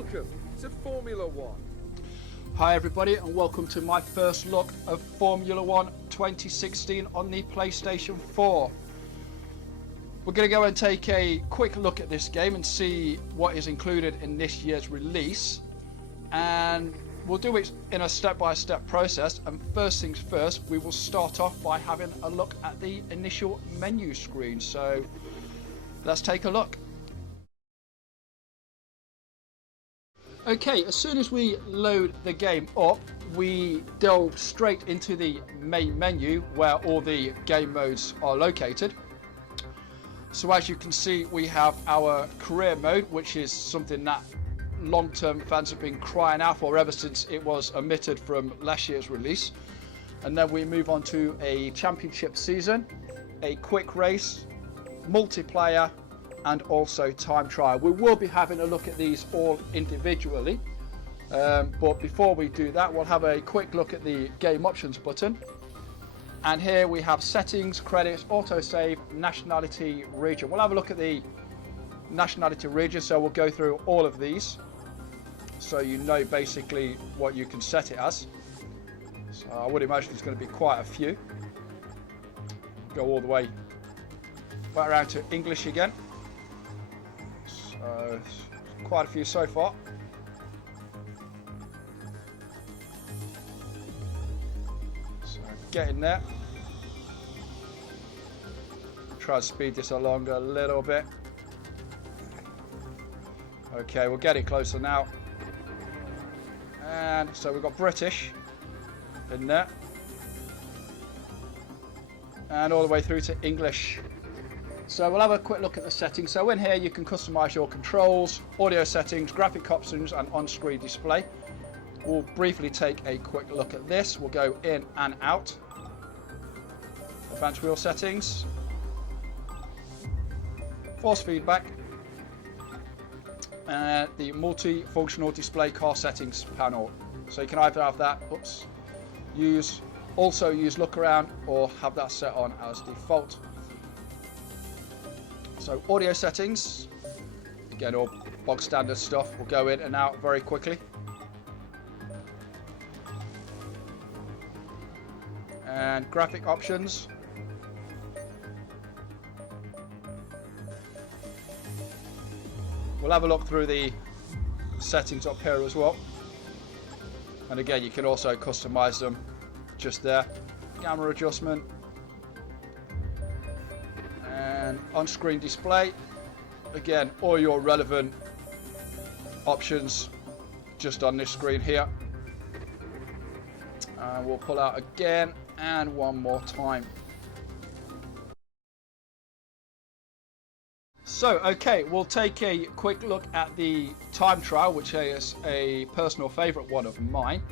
Welcome to Formula One. Hi everybody, and welcome to my first look of Formula One 2016 on the PlayStation 4. We're going to go and take a quick look at this game and see what is included in this year's release, and we'll do it in a step-by-step process. And first things first, we will start off by having a look at the initial menu screen. So let's take a look. Okay, as soon as we load the game up, we delve straight into the main menu where all the game modes are located. So as you can see, we have our career mode, which is something that long-term fans have been crying out for ever since it was omitted from last year's release. And then we move on to a championship season, a quick race, multiplayer, and also time trial. We will be having a look at these all individually, but before we do that, we'll have a quick look at the game options button. And here we have settings, credits, autosave, nationality, region. We'll have a look at the nationality region, so we'll go through all of these so you know basically what you can set it as. So I would imagine there's going to be quite a few. Go all the way back around to English again. So quite a few so far. So getting there. Try to speed this along a little bit. Okay, we'll get it closer now. And so we've got British in there. And all the way through to English. So we'll have a quick look at the settings. So in here you can customize your controls, audio settings, graphic options, and on-screen display. We'll briefly take a quick look at this. We'll go in and out. Advanced wheel settings. Force feedback. And the multi-functional display car settings panel. So you can either have that, use look around, or have that set on as default. So audio settings, again all bog standard stuff. We'll go in and out very quickly. And graphic options. We'll have a look through the settings up here as well. And again, you can also customize them just there. Camera adjustment. And on-screen display, again all your relevant options just on this screen here. And we'll pull out again and one more time. So okay, we'll take a quick look at the time trial, which is a personal favourite one of mine.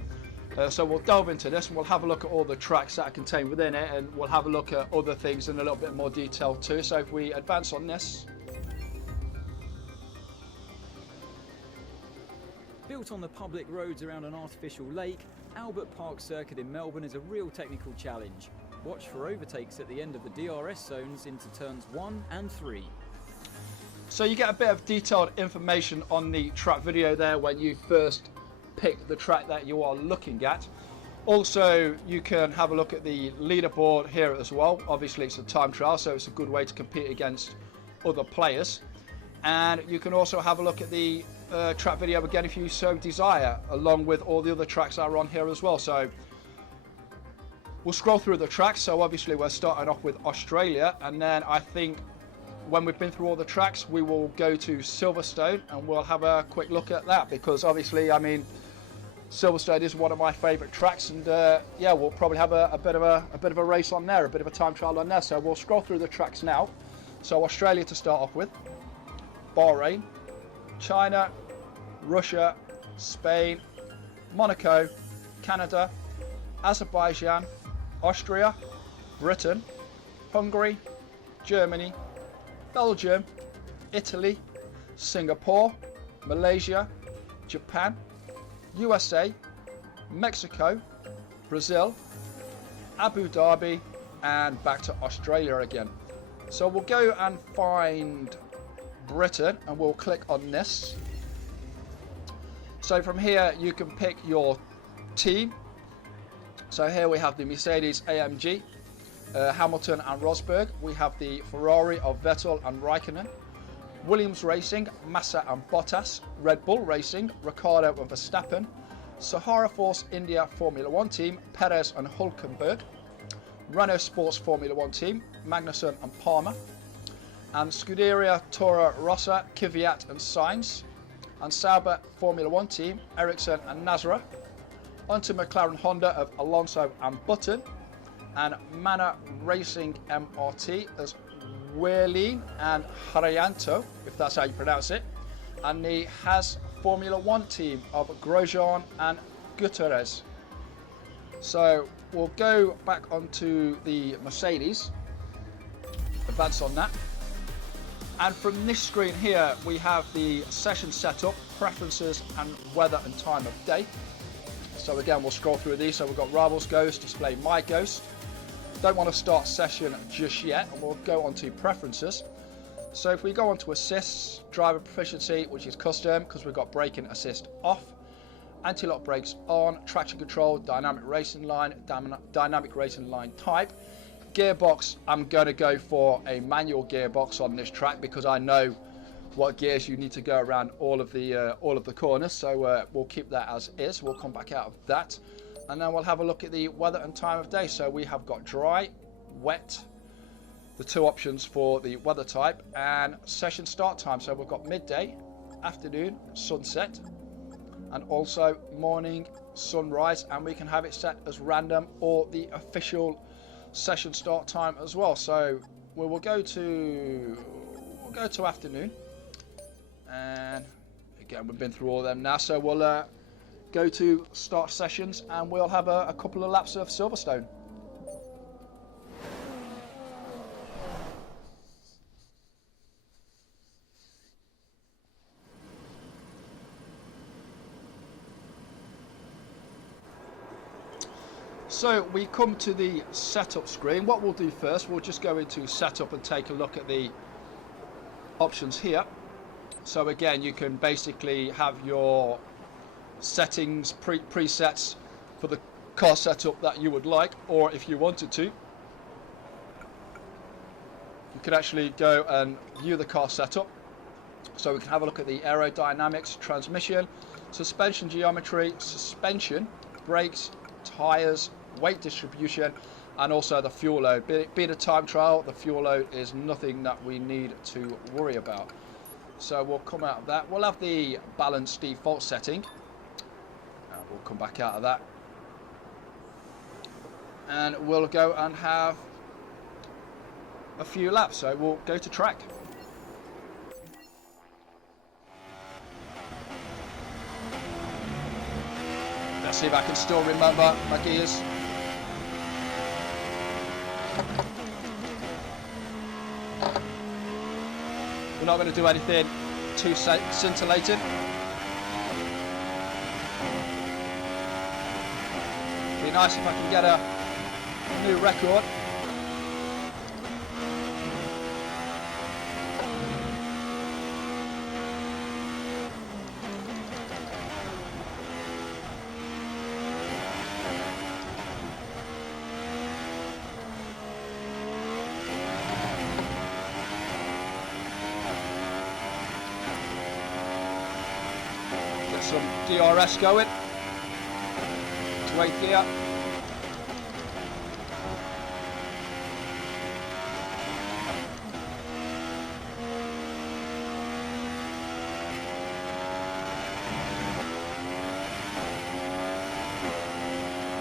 So we'll delve into this and we'll have a look at all the tracks that are contained within it, and we'll have a look at other things in a little bit more detail too. So if we advance on this. Built on the public roads around an artificial lake, Albert Park Circuit in Melbourne is a real technical challenge. Watch for overtakes at the end of the DRS zones into turns 1 and 3. So you get a bit of detailed information on the track video there when you first pick the track that you are looking at. Also, you can have a look at the leaderboard here as well. Obviously it's a time trial, so it's a good way to compete against other players. And you can also have a look at the track video again if you so desire, along with all the other tracks that are on here as well. So we'll scroll through the tracks. So obviously we're starting off with Australia, and then I think when we've been through all the tracks, we will go to Silverstone and we'll have a quick look at that, because obviously, I mean, Silverstone is one of my favourite tracks, and yeah, we'll probably have a bit of a race on there, a bit of a time trial on there. So we'll scroll through the tracks now. So Australia to start off with, Bahrain, China, Russia, Spain, Monaco, Canada, Azerbaijan, Austria, Britain, Hungary, Germany, Belgium, Italy, Singapore, Malaysia, Japan, USA, Mexico, Brazil, Abu Dhabi, and back to Australia again. So we'll go and find Britain and we'll click on this. So from here you can pick your team. So here we have the Mercedes AMG, Hamilton and Rosberg. We have the Ferrari of Vettel and Raikkonen. Williams Racing, Massa and Bottas. Red Bull Racing, Ricciardo and Verstappen. Sahara Force India Formula 1 team, Perez and Hulkenberg. Renault Sports Formula 1 team, Magnussen and Palmer. And Scuderia Toro Rosso, Kvyat and Sainz. And Sauber Formula 1 team, Ericsson and Nasra. Onto McLaren Honda of Alonso and Button. And Mana Racing MRT as Wehrlein and Haryanto, if that's how you pronounce it. And the Haas Formula 1 team of Grosjean and Gutierrez. So we'll go back onto the Mercedes, advance on that. And from this screen here, we have the session setup, preferences and weather and time of day. So again, we'll scroll through these. So we've got Rivals Ghost, display My Ghost. Don't want to start session just yet, and we'll go on to preferences. So if we go on to assists, driver proficiency, which is custom because we've got braking assist off, anti-lock brakes on, traction control, dynamic racing line type. Gearbox, I'm going to go for a manual gearbox on this track because I know what gears you need to go around all of the corners. So we'll keep that as is. We'll come back out of that, and then we'll have a look at the weather and time of day. So we have got dry, wet, the two options for the weather type, and session start time. So we've got midday, afternoon, sunset, and also morning, sunrise, and we can have it set as random or the official session start time as well. So we will go to afternoon, and again we've been through all of them now, so we'll go to start sessions, and we'll have a couple of laps of Silverstone. So we come to the setup screen. What we'll do first, we'll just go into setup and take a look at the options here. So again, you can basically have your settings, presets for the car setup that you would like, or if you wanted to, you could actually go and view the car setup. So we can have a look at the aerodynamics, transmission, suspension geometry, suspension, brakes, tyres, weight distribution, and also the fuel load. Being a time trial, the fuel load is nothing that we need to worry about. So we'll come out of that. We'll have the balance default setting. We'll come back out of that, and we'll go and have a few laps. So we'll go to track. Let's see if I can still remember my gears. We're not going to do anything too scintillating. Be nice if I can get a new record. Some DRS going to 8th gear.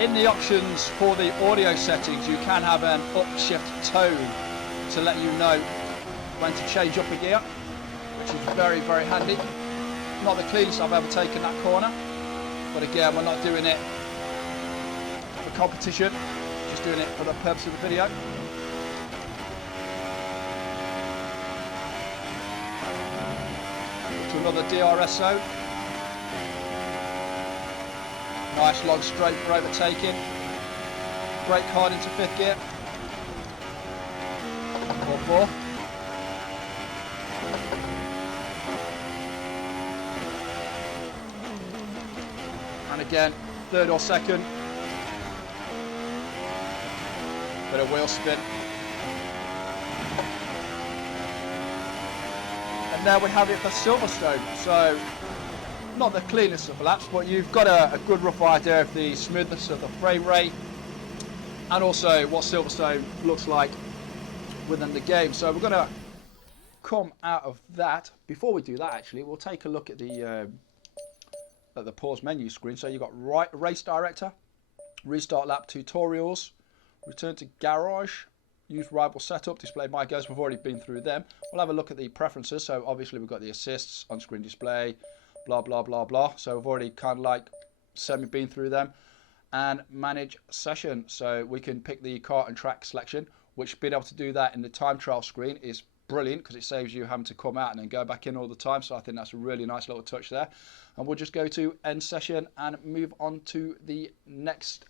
In the options for the audio settings, you can have an upshift tone to let you know when to change up a gear, which is very, very handy. Not the cleanest I've ever taken that corner, but again, we're not doing it for competition, just doing it for the purpose of the video. To another DRS zone. Nice long straight for overtaking. Brake hard into 5th gear. 4-4. Again, third or second. Bit of wheel spin. And there we have it for Silverstone. So, not the cleanest of laps, but you've got a good rough idea of the smoothness of the frame rate and also what Silverstone looks like within the game. So we're going to come out of that. Before we do that, actually, we'll take a look at the pause menu screen. So you've got race director, restart lap tutorials, return to garage, use rival setup, display my goals. We've already been through them. We'll have a look at the preferences. So obviously we've got the assists, on-screen display, blah blah blah blah. So we've already kind of like been through them. And manage session, so we can pick the kart and track selection, which being able to do that in the time trial screen is brilliant because it saves you having to come out and then go back in all the time. So I think that's a really nice little touch there. And we'll just go to end session and move on to the next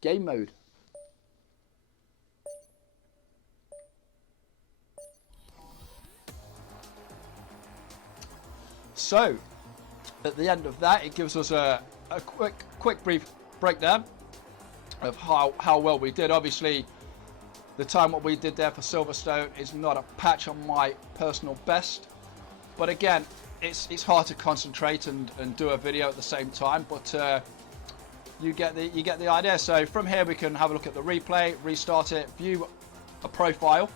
game mode. So at the end of that, it gives us a quick brief breakdown of how well we did. Obviously, the time what we did there for Silverstone is not a patch on my personal best, but again, it's hard to concentrate and do a video at the same time. But you get the idea. So from here, we can have a look at the replay, restart it, view a profile,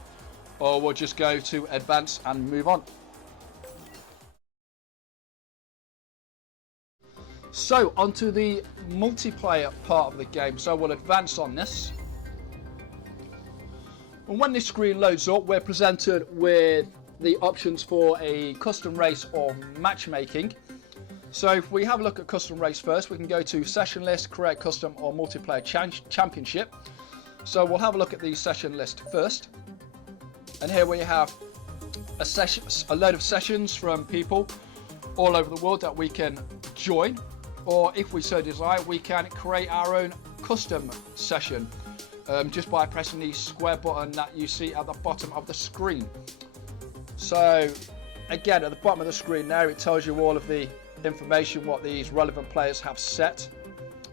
or we'll just go to advance and move on. So onto the multiplayer part of the game. So we'll advance on this. And when this screen loads up, we're presented with the options for a custom race or matchmaking. So if we have a look at custom race first, we can go to session list, create custom or multiplayer championship. So we'll have a look at the session list first. And here we have a load of sessions from people all over the world that we can join. Or if we so desire, we can create our own custom session just by pressing the square button that you see at the bottom of the screen. So again, at the bottom of the screen there, it tells you all of the information what these relevant players have set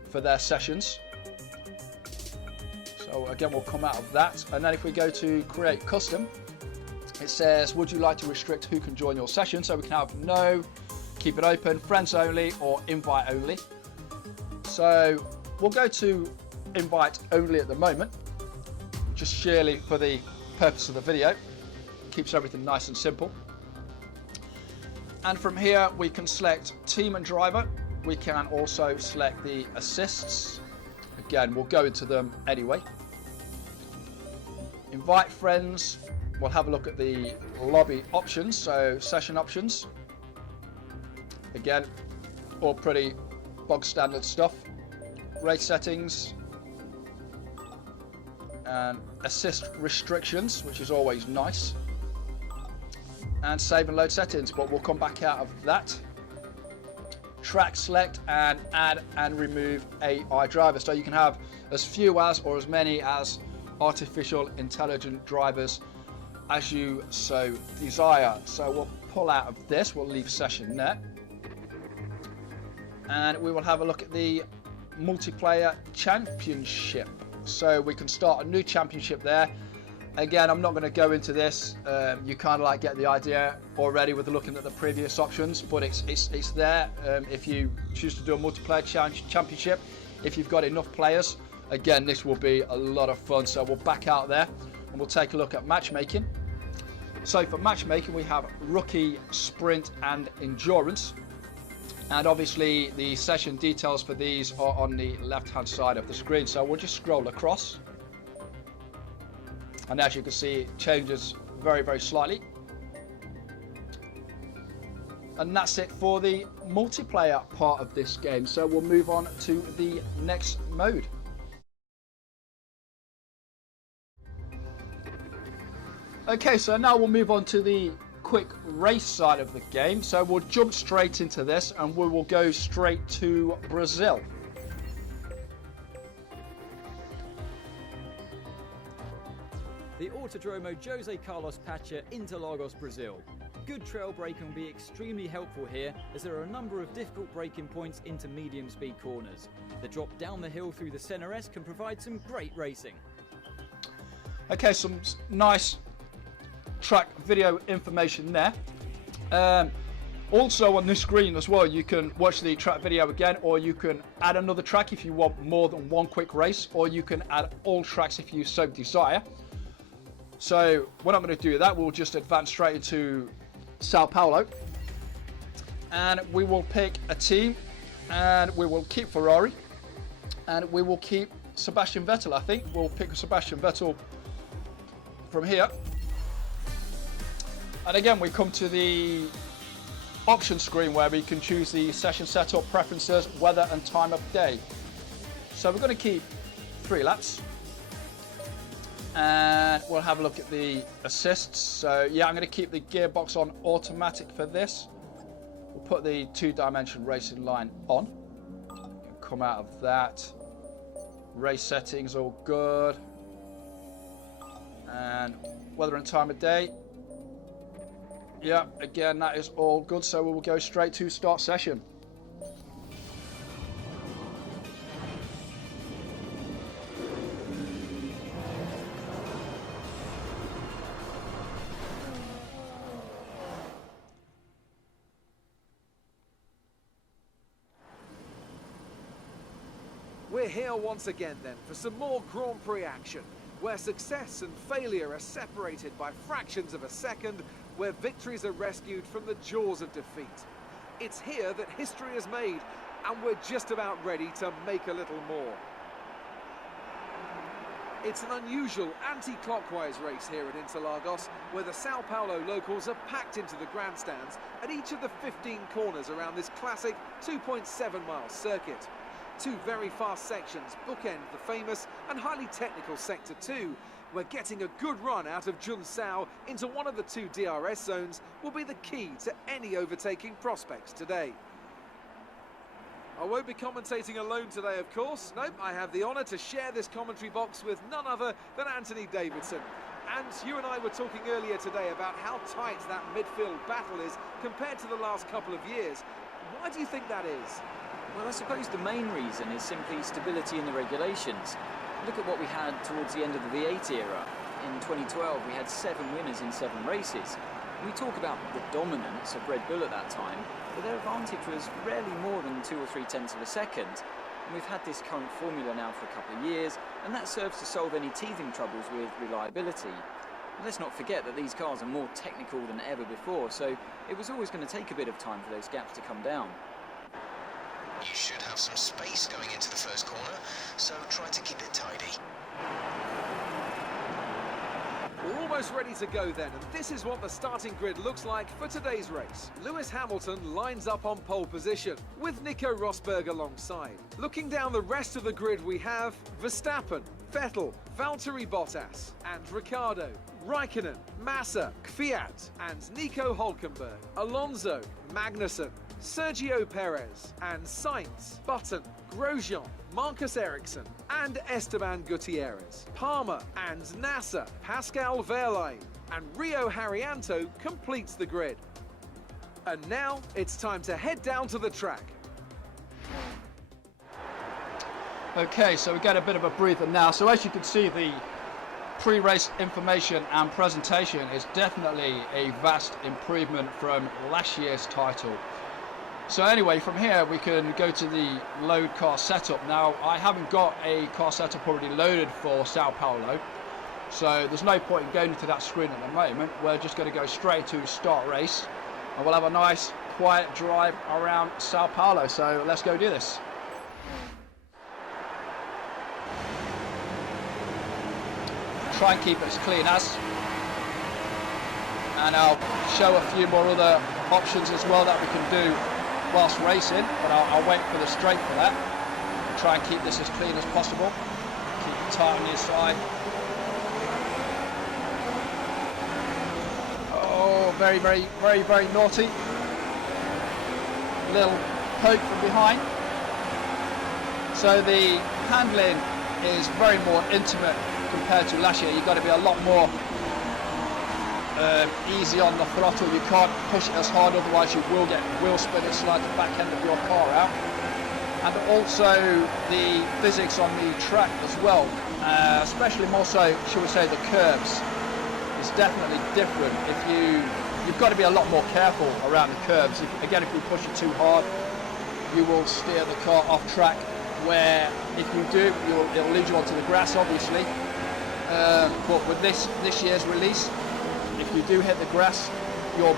for their sessions. So again, we'll come out of that. And then if we go to create custom, it says, would you like to restrict who can join your session? So we can have no, keep it open, friends only, or invite only. So we'll go to invite only at the moment, just sheerly for the purpose of the video. Keeps everything nice and simple. And from here we can select team and driver. We can also select the assists. Again, we'll go into them anyway. Invite friends. We'll have a look at the lobby options, so session options. Again, all pretty bog standard stuff. Race settings and assist restrictions, which is always nice, and save and load settings, but we'll come back out of that. Track select and add and remove AI driver, so you can have as few as or as many as artificial intelligent drivers as you so desire. So we'll pull out of this, we'll leave session there. And we will have a look at the multiplayer championship. So we can start a new championship there. Again, I'm not going to go into this. You kind of like get the idea already with looking at the previous options, but it's there if you choose to do a multiplayer championship. If you've got enough players, again, this will be a lot of fun. So we'll back out there and we'll take a look at matchmaking. So for matchmaking, we have rookie, sprint, and endurance. And obviously the session details for these are on the left hand side of the screen. So we'll just scroll across. And as you can see, it changes very, very slightly. And that's it for the multiplayer part of this game. So we'll move on to the next mode. Okay, so now we'll move on to the quick race side of the game. So we'll jump straight into this and we will go straight to Brazil. The Autodromo Jose Carlos Pacha, Interlagos, Brazil. Good trail braking will be extremely helpful here, as there are a number of difficult braking points into medium speed corners. The drop down the hill through the Senna S can provide some great racing. Okay, some nice track video information there. Also on this screen as well, you can watch the track video again, or you can add another track if you want more than one quick race, or you can add all tracks if you so desire. So we're not going to do that, we'll just advance straight into Sao Paulo, and we will pick a team, and we will keep Ferrari, and we will keep Sebastian Vettel. I think we'll pick Sebastian Vettel from here. And again, we come to the option screen where we can choose the session setup, preferences, weather and time of day. So we're going to keep 3 laps, and we'll have a look at the assists. So yeah, I'm going to keep the gearbox on automatic for this. We'll put the 2-dimension racing line on. Come out of that. Race settings all good. And weather and time of day. Yeah, again, that is all good, so we will go straight to start session. We're here once again then for some more Grand Prix action, where success and failure are separated by fractions of a second, where victories are rescued from the jaws of defeat. It's here that history is made, and we're just about ready to make a little more. It's an unusual anti-clockwise race here at Interlagos, where the Sao Paulo locals are packed into the grandstands at each of the 15 corners around this classic 2.7-mile circuit. 2 very fast sections bookend the famous and highly technical Sector 2, where getting a good run out of Junsao into one of the 2 DRS zones will be the key to any overtaking prospects today. I won't be commentating alone today, of course. Nope, I have the honour to share this commentary box with none other than Anthony Davidson. And you and I were talking earlier today about how tight that midfield battle is compared to the last couple of years. Why do you think that is? Well, I suppose the main reason is simply stability in the regulations. Look at what we had towards the end of the V8 era. In 2012, we had 7 winners in 7 races. We talk about the dominance of Red Bull at that time, but their advantage was rarely more than 2 or 3 tenths of a second. And we've had this current formula now for a couple of years, and that serves to solve any teething troubles with reliability. And let's not forget that these cars are more technical than ever before, so it was always going to take a bit of time for those gaps to come down. You should have some space going into the first corner, so try to keep it tidy. We're almost ready to go then, and this is what the starting grid looks like for today's race. Lewis Hamilton lines up on pole position, with Nico Rosberg alongside. Looking down the rest of the grid, we have Verstappen, Vettel, Valtteri Bottas, and Ricciardo, Raikkonen, Massa, Kvyat, and Nico Hülkenberg, Alonso, Magnussen, Sergio Perez, and Sainz, Button, Grosjean, Marcus Ericsson, and Esteban Gutierrez. Palmer and Nasser, Pascal Wehrlein, and Rio Haryanto completes the grid. And now it's time to head down to the track. Okay, so we get a bit of a breather now. So as you can see, the pre-race information and presentation is definitely a vast improvement from last year's title. So anyway, from here we can go to the load car setup. Now, I haven't got a car setup already loaded for Sao Paulo, so there's no point in going to that screen at the moment. We're just going to go straight to start race, and we'll have a nice quiet drive around Sao Paulo. So let's go do this. Try and keep it as clean as, and I'll show a few more other options as well that we can do whilst racing, but I'll wait for the straight for that. Try and keep this as clean as possible. Keep it tight on the inside. Oh, very, very, very, very naughty. Little poke from behind. So the handling is very more intimate compared to last year. You've got to be a lot more easy on the throttle. You can't push it as hard, otherwise you will get wheel spin and slide the back end of your car out. And also the physics on the track as well, especially more so, should we say, the curbs, is definitely different. You've got to be a lot more careful around the curbs. Again, if you push it too hard, you will steer the car off track, where if you do, it'll lead you onto the grass, obviously. But with this year's release, if you do hit the grass, your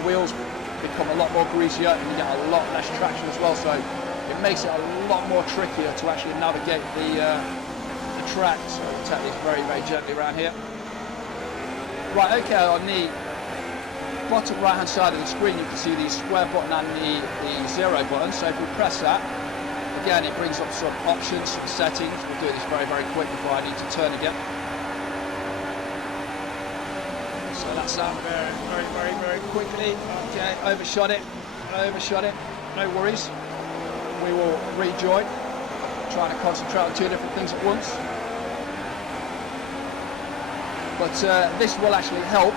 wheels become a lot more greasier and you get a lot less traction as well. So it makes it a lot more trickier to actually navigate the track. So we'll take this very, very gently around here. Right, okay, on the bottom right hand side of the screen you can see the square button and the 0 button. So if we press that, again it brings up some options, some settings. We'll do this very, very quick before I need to turn again. So that's that very, very, very, very quickly. Okay, overshot it, no worries. We will rejoin, trying to concentrate on two different things at once. But this will actually help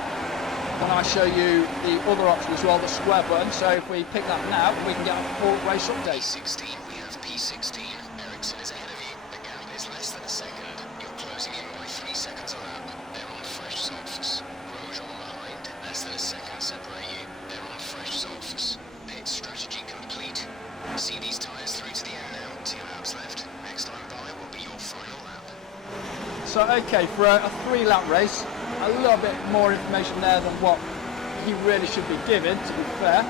when I show you the other option as well, the square button. So if we pick that now, we can get a full race update. P16, we have P16. Ericsson is ahead of you. The gap is less than a second. You're closing in by 3 seconds on lap. They're on fresh softs. Grosjean behind. Less than a second separate you. They're on fresh softs. Pit strategy complete. See these tyres through to the end now. 2 laps left. Next time by will be your final lap. So okay, for a 3-lap race, a little bit more information there than what he really should be given, to be fair.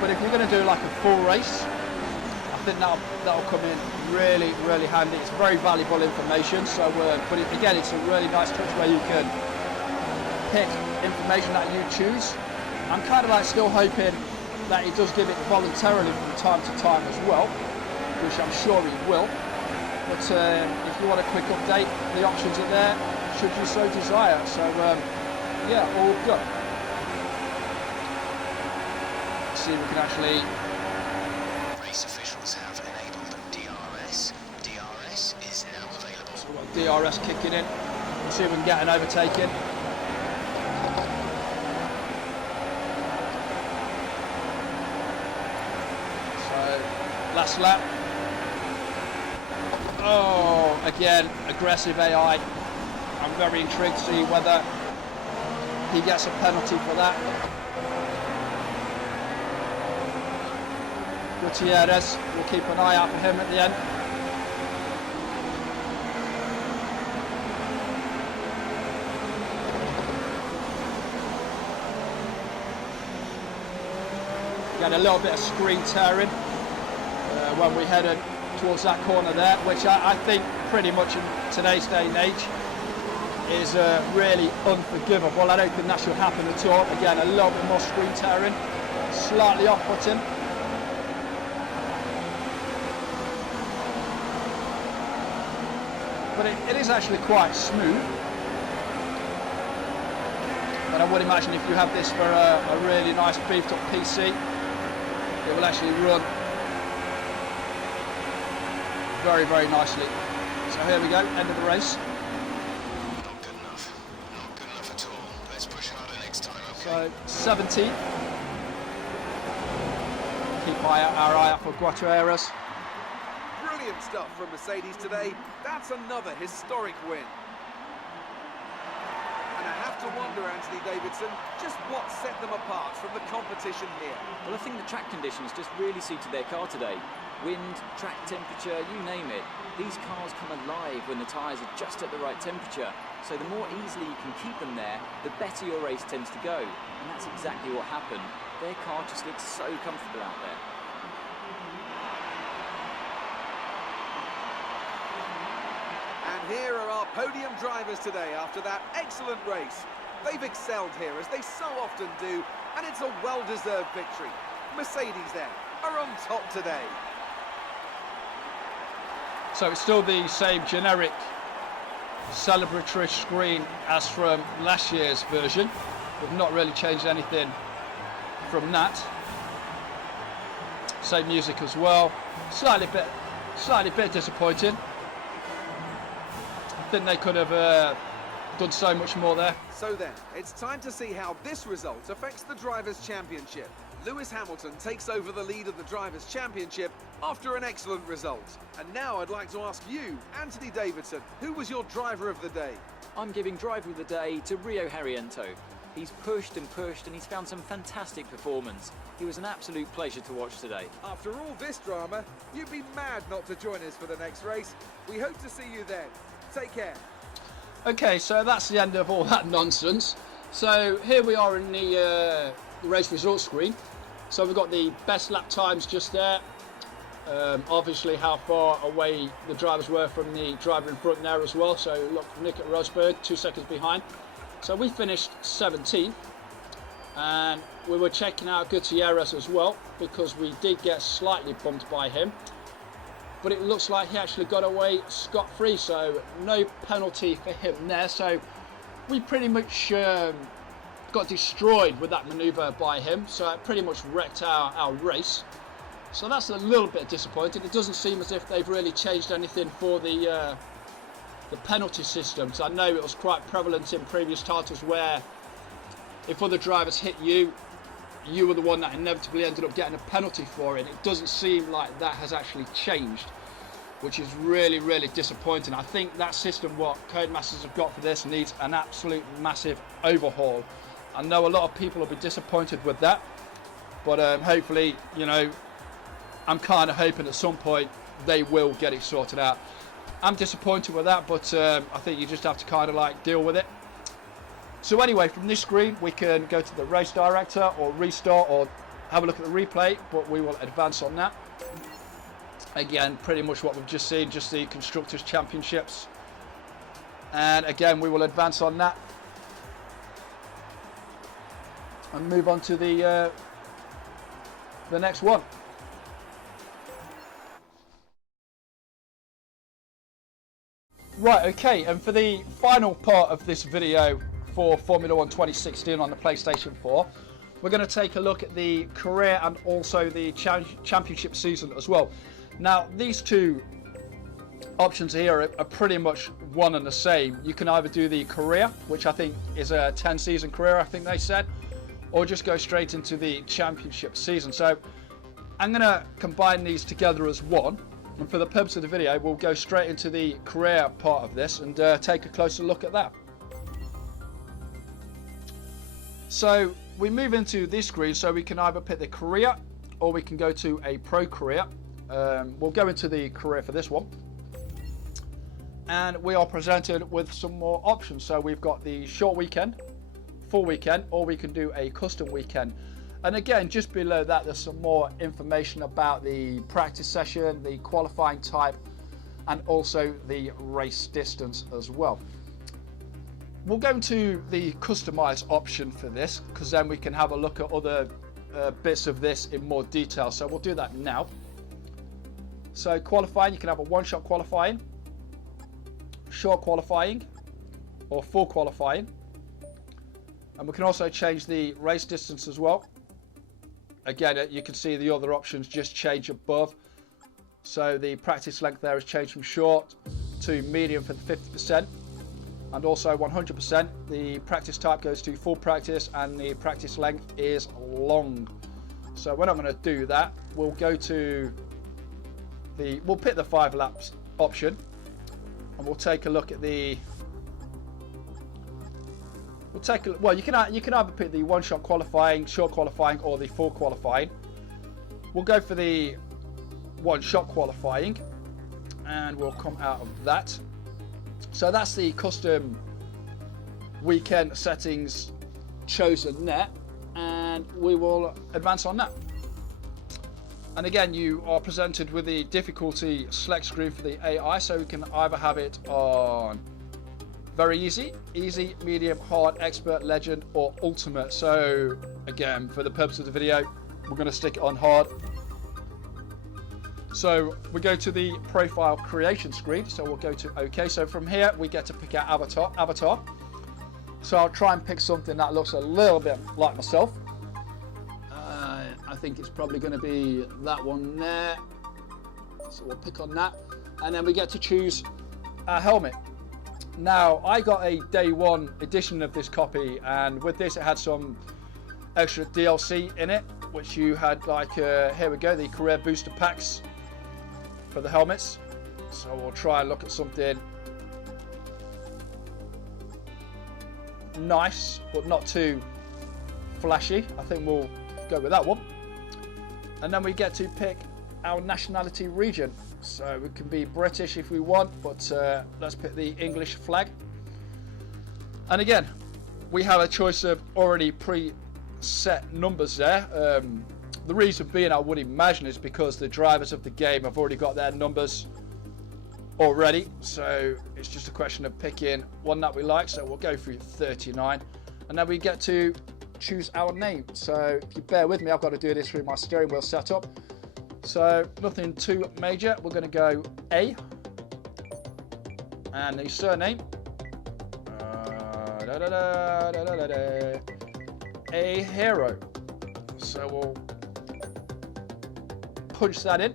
But if you're going to do like a full race, I think that'll come in really, really handy. It's very valuable information. So, but again, it's a really nice touch where you can pick information that you choose. I'm kind of like still hoping that he does give it voluntarily from time to time as well, which I'm sure he will. But if you want a quick update, the options are there, should you so desire. So yeah, all good. Let's see if we can actually... Race officials have enabled DRS. DRS is now available. So we've got DRS kicking in. We'll see if we can get an overtaking. So, last lap. Oh, again, aggressive AI. I'm very intrigued to see whether he gets a penalty for that. Gutierrez, we'll keep an eye out for him at the end. Get a little bit of screen tearing when we headed towards that corner there, which I think pretty much in today's day and age is really unforgivable. I don't think that should happen at all. Again, a little bit more screen tearing, slightly off-putting. But it is actually quite smooth. And I would imagine if you have this for a really nice beefed up PC, it will actually run very, very nicely. So here we go, end of the race. Not good enough. Not good enough at all. Let's push harder next time, okay? So 17. Keep our eye out for Gutierrez. Brilliant stuff from Mercedes today. That's another historic win. And I have to wonder, Anthony Davidson, just what set them apart from the competition here. Well, I think the track conditions just really suited their car today. Wind, track temperature, you name it. These cars come alive when the tyres are just at the right temperature. So the more easily you can keep them there, the better your race tends to go. And that's exactly what happened. Their car just looks so comfortable out there. And here are our podium drivers today after that excellent race. They've excelled here, as they so often do, and it's a well-deserved victory. Mercedes, then, are on top today. So it's still the same generic celebratory screen as from last year's version. We've not really changed anything from that. Same music as well. Slightly bit disappointing. I think they could have done so much more there. So then, it's time to see how this result affects the Drivers' Championship. Lewis Hamilton takes over the lead of the Drivers' Championship after an excellent result. And now I'd like to ask you, Anthony Davidson, who was your driver of the day? I'm giving driver of the day to Rio Harriento. He's pushed and he's found some fantastic performance. He was an absolute pleasure to watch today. After all this drama, you'd be mad not to join us for the next race. We hope to see you then. Take care. Okay, so that's the end of all that nonsense. So here we are in the race results screen. So we've got the best lap times just there. Obviously how far away the drivers were from the driver in front there as well. So look, Nick at Rosberg, 2 seconds behind. So we finished 17th, and we were checking out Gutierrez as well, because we did get slightly bumped by him. But it looks like he actually got away scot-free, so no penalty for him there. So we pretty much got destroyed with that manoeuvre by him, so it pretty much wrecked our race. So that's a little bit disappointing. It doesn't seem as if they've really changed anything for the penalty system. So I know it was quite prevalent in previous titles where if other drivers hit you, you were the one that inevitably ended up getting a penalty for it. It doesn't seem like that has actually changed, which is really, really disappointing. I think that system, what Codemasters have got for this, needs an absolute massive overhaul. I know a lot of people will be disappointed with that, but hopefully, you know, I'm kind of hoping at some point they will get it sorted out. I'm disappointed with that, but I think you just have to kind of like deal with it. So anyway, from this screen we can go to the race director or restart or have a look at the replay, but we will advance on that. Again, pretty much what we've just seen, just the Constructors' Championships. And again, we will advance on that and move on to the next one. Right, okay, and for the final part of this video for Formula 1 2016 on the PlayStation 4, we're going to take a look at the career and also the championship season as well. Now, these two options here are pretty much one and the same. You can either do the career, which I think is a 10-season career, I think they said, or just go straight into the championship season. So I'm going to combine these together as one. And for the purpose of the video, we'll go straight into the career part of this and take a closer look at that. So we move into this screen, so we can either pick the career or we can go to a pro career. We'll go into the career for this one. And we are presented with some more options. So we've got the short weekend, full weekend, or we can do a custom weekend. And again, just below that, there's some more information about the practice session, the qualifying type, and also the race distance as well. We'll go into the customize option for this, because then we can have a look at other bits of this in more detail. So we'll do that now. So qualifying, you can have a one-shot qualifying, short qualifying, or full qualifying. And we can also change the race distance as well. Again, you can see the other options just change above. So the practice length there has changed from short to medium for the 50%, and also 100%. The practice type goes to full practice, and the practice length is long. So we're not going to do that. We'll go to we'll pick the 5 laps option, and we'll take a look at the. Well, you can either pick the one-shot qualifying, short qualifying, or the full qualifying. We'll go for the one-shot qualifying, and we'll come out of that. So that's the custom weekend settings chosen there, and we will advance on that. And again, you are presented with the difficulty select screen for the AI, so we can either have it on very easy, medium, hard, expert, legend, or ultimate. So again, for the purpose of the video, we're going to stick it on hard. So we go to the profile creation screen, so we'll go to OK. So from here we get to pick our avatar. So I'll try and pick something that looks a little bit like myself. I think it's probably going to be that one there, so we'll pick on that, and then we get to choose our helmet. Now, I got a day one edition of this copy, and with this it had some extra DLC in it, which you had like, here we go, the career booster packs for the helmets. So we'll try and look at something nice, but not too flashy. I think we'll go with that one. And then we get to pick our nationality region. So we can be British if we want, but let's pick the English flag. And again, we have a choice of already pre-set numbers there. The reason being, I would imagine, is because the drivers of the game have already got their numbers already. So it's just a question of picking one that we like. So we'll go through 39. And then we get to choose our name. So if you bear with me, I've got to do this through my steering wheel setup. So nothing too major. We're going to go A, and the surname A Hero. So we'll punch that in,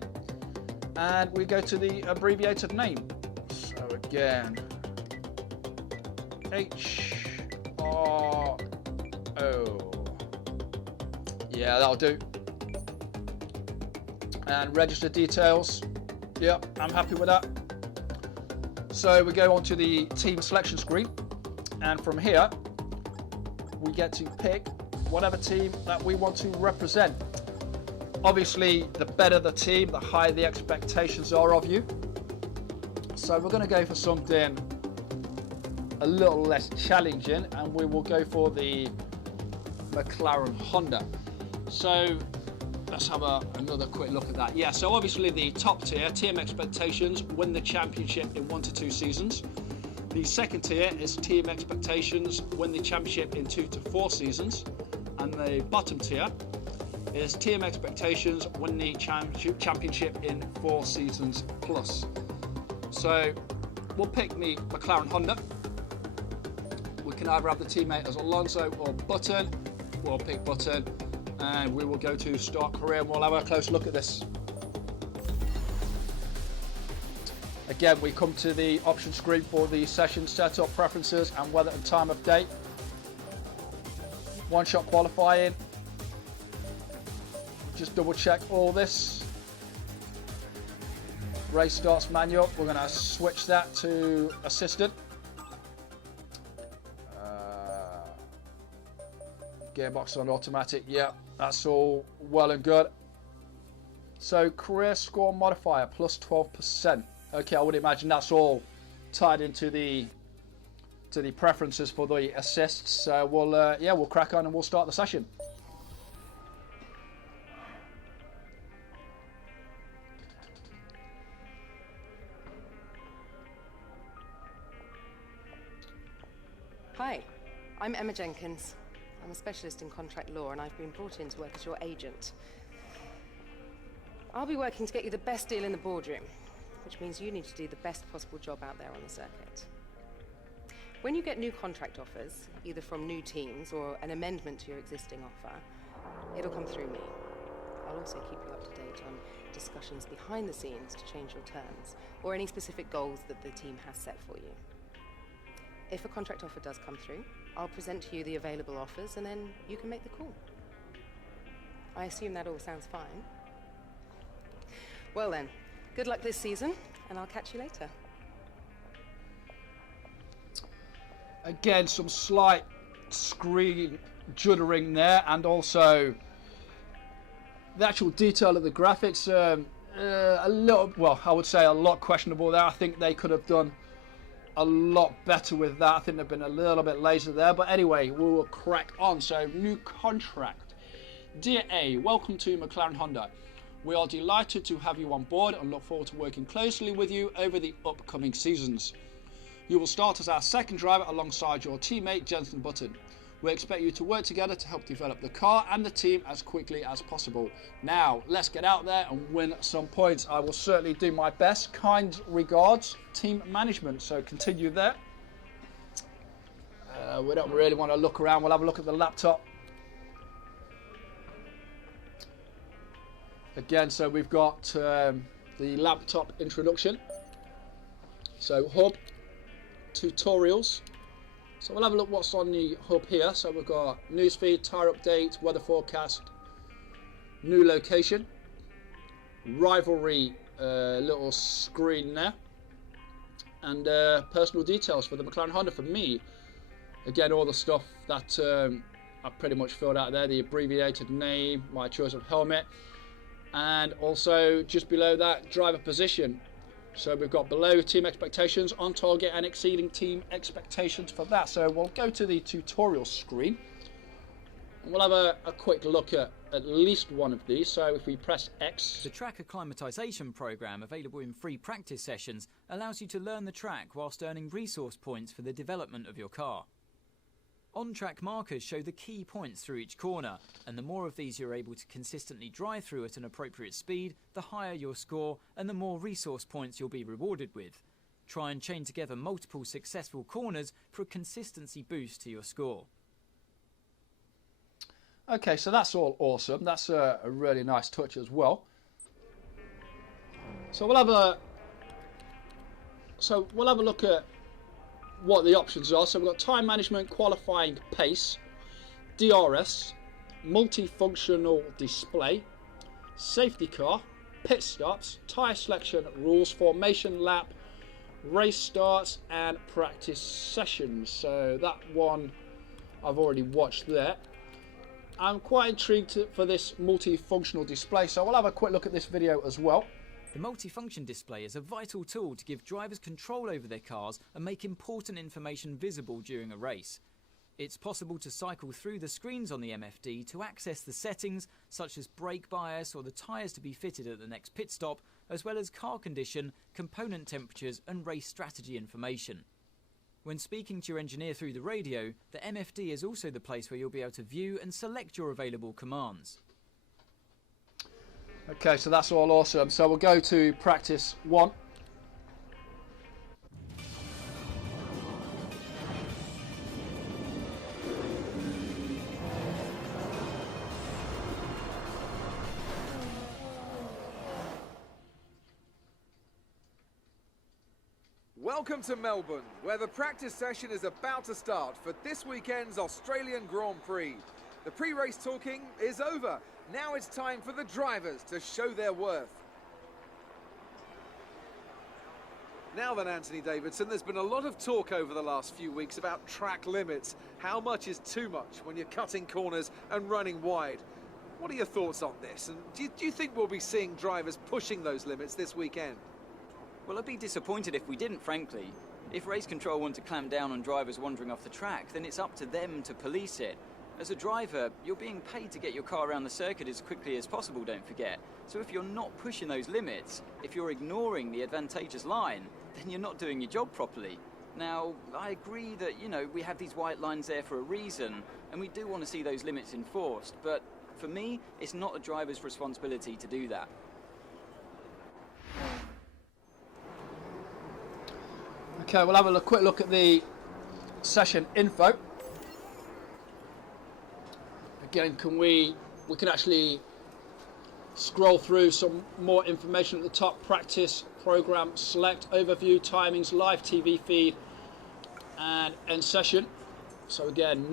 and we go to the abbreviated name. So again, HRO. Yeah, that'll do. And register details. Yep, I'm happy with that. So we go on to the team selection screen, and from here we get to pick whatever team that we want to represent. Obviously, the better the team, the higher the expectations are of you. So we're going to go for something a little less challenging, and we will go for the McLaren Honda. So let's have another quick look at that. Yeah, so obviously the top tier, team expectations, win the championship in 1 to 2 seasons. The second tier is team expectations, win the championship in 2 to 4 seasons. And the bottom tier is team expectations, win the championship in 4 seasons plus. So we'll pick the McLaren Honda. We can either have the teammate as Alonso or Button. We'll pick Button. And we will go to start career, and we'll have a close look at this. Again, we come to the option screen for the session setup, preferences, and weather and time of day. One shot qualifying. Just double check all this. Race starts manual. We're going to switch that to assistant. Gearbox on automatic. Yeah, that's all well and good. So career score modifier plus 12%. Okay, I would imagine that's all tied into the preferences for the assists. So we'll crack on and we'll start the session. Hi, I'm Emma Jenkins. I'm a specialist in contract law, and I've been brought in to work as your agent. I'll be working to get you the best deal in the boardroom, which means you need to do the best possible job out there on the circuit. When you get new contract offers, either from new teams or an amendment to your existing offer, it'll come through me. I'll also keep you up to date on discussions behind the scenes to change your terms, or any specific goals that the team has set for you. If a contract offer does come through, I'll present to you the available offers, and then you can make the call. I assume that all sounds fine. Well then, good luck this season, and I'll catch you later. Again, some slight screen juddering there, and also the actual detail of the graphics, a little, well, I would say a lot questionable there. I think they could have done a lot better with that. I think they've been a little bit lazy there, but anyway, we will crack on. So, new contract. Dear A, welcome to McLaren Honda. We are delighted to have you on board and look forward to working closely with you over the upcoming seasons. You will start as our second driver alongside your teammate Jensen Button. We expect you to work together to help develop the car and the team as quickly as possible. Now, let's get out there and win some points. I will certainly do my best. Kind regards, team management. So continue there. We don't really want to look around. We'll have a look at the laptop. Again, so we've got the laptop introduction. So hub, tutorials. So we'll have a look what's on the hub here. So we've got newsfeed, tyre update, weather forecast, new location, rivalry little screen there, and personal details for the McLaren Honda for me. Again, all the stuff that I've pretty much filled out there, the abbreviated name, my choice of helmet, and also just below that, driver position. So we've got below team expectations, on target and exceeding team expectations for that. So we'll go to the tutorial screen and we'll have a quick look at least one of these. So if we press X. The track acclimatization program, available in free practice sessions, allows you to learn the track whilst earning resource points for the development of your car. On-track markers show the key points through each corner, and the more of these you're able to consistently drive through at an appropriate speed, the higher your score and the more resource points you'll be rewarded with. Try and chain together multiple successful corners for a consistency boost to your score. Okay, so that's all awesome. That's a really nice touch as well. So we'll have a look at what the options are. So we've got time management, qualifying pace, DRS, multifunctional display, safety car, pit stops, tyre selection rules, formation lap, race starts and practice sessions. So that one I've already watched there. I'm quite intrigued for this multifunctional display, so we'll have a quick look at this video as well. The multifunction display is a vital tool to give drivers control over their cars and make important information visible during a race. It's possible to cycle through the screens on the MFD to access the settings such as brake bias or the tyres to be fitted at the next pit stop, as well as car condition, component temperatures and race strategy information. When speaking to your engineer through the radio, the MFD is also the place where you'll be able to view and select your available commands. Okay, so that's all awesome. So we'll go to practice 1. Welcome to Melbourne, where the practice session is about to start for this weekend's Australian Grand Prix. The pre-race talking is over. Now it's time for the drivers to show their worth. Now then, Anthony Davidson, there's been a lot of talk over the last few weeks about track limits. How much is too much when you're cutting corners and running wide? What are your thoughts on this? And do you think we'll be seeing drivers pushing those limits this weekend? Well, I'd be disappointed if we didn't, frankly. If race control want to clamp down on drivers wandering off the track, then it's up to them to police it. As a driver, you're being paid to get your car around the circuit as quickly as possible, don't forget. So if you're not pushing those limits, if you're ignoring the advantageous line, then you're not doing your job properly. Now, I agree that, we have these white lines there for a reason, and we do want to see those limits enforced, but for me, it's not a driver's responsibility to do that. Okay, we'll have a quick look at the session info. Again, we can actually scroll through some more information at the top. Practice, program, select, overview, timings, live TV feed, and end session. So again,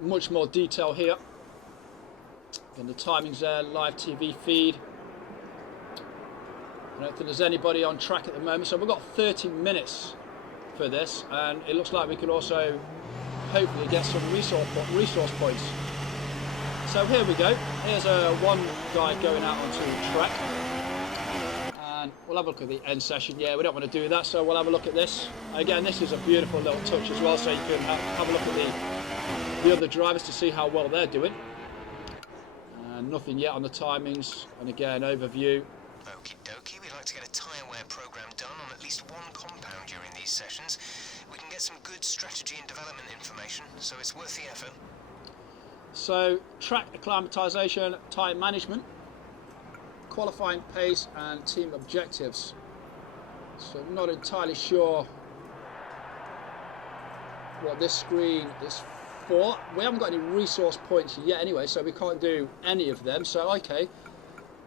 much more detail here. And the timings there, live TV feed. I don't think there's anybody on track at the moment, so we've got 30 minutes for this, and it looks like we can also hopefully get some resource points. So here we go. Here's one guy going out onto the track, and we'll have a look at the end session. Yeah, we don't want to do that, so we'll have a look at this. Again, this is a beautiful little touch as well, so you can have a look at the other drivers to see how well they're doing. Nothing yet on the timings, and again, overview. Okie dokie, we like to get a tyre wear program done on at least one compound during these sessions. We can get some good strategy and development information, so it's worth the effort. So, track acclimatization, tyre management, qualifying pace and team objectives. So I'm not entirely sure what this screen is for. We haven't got any resource points yet anyway, so we can't do any of them. So okay,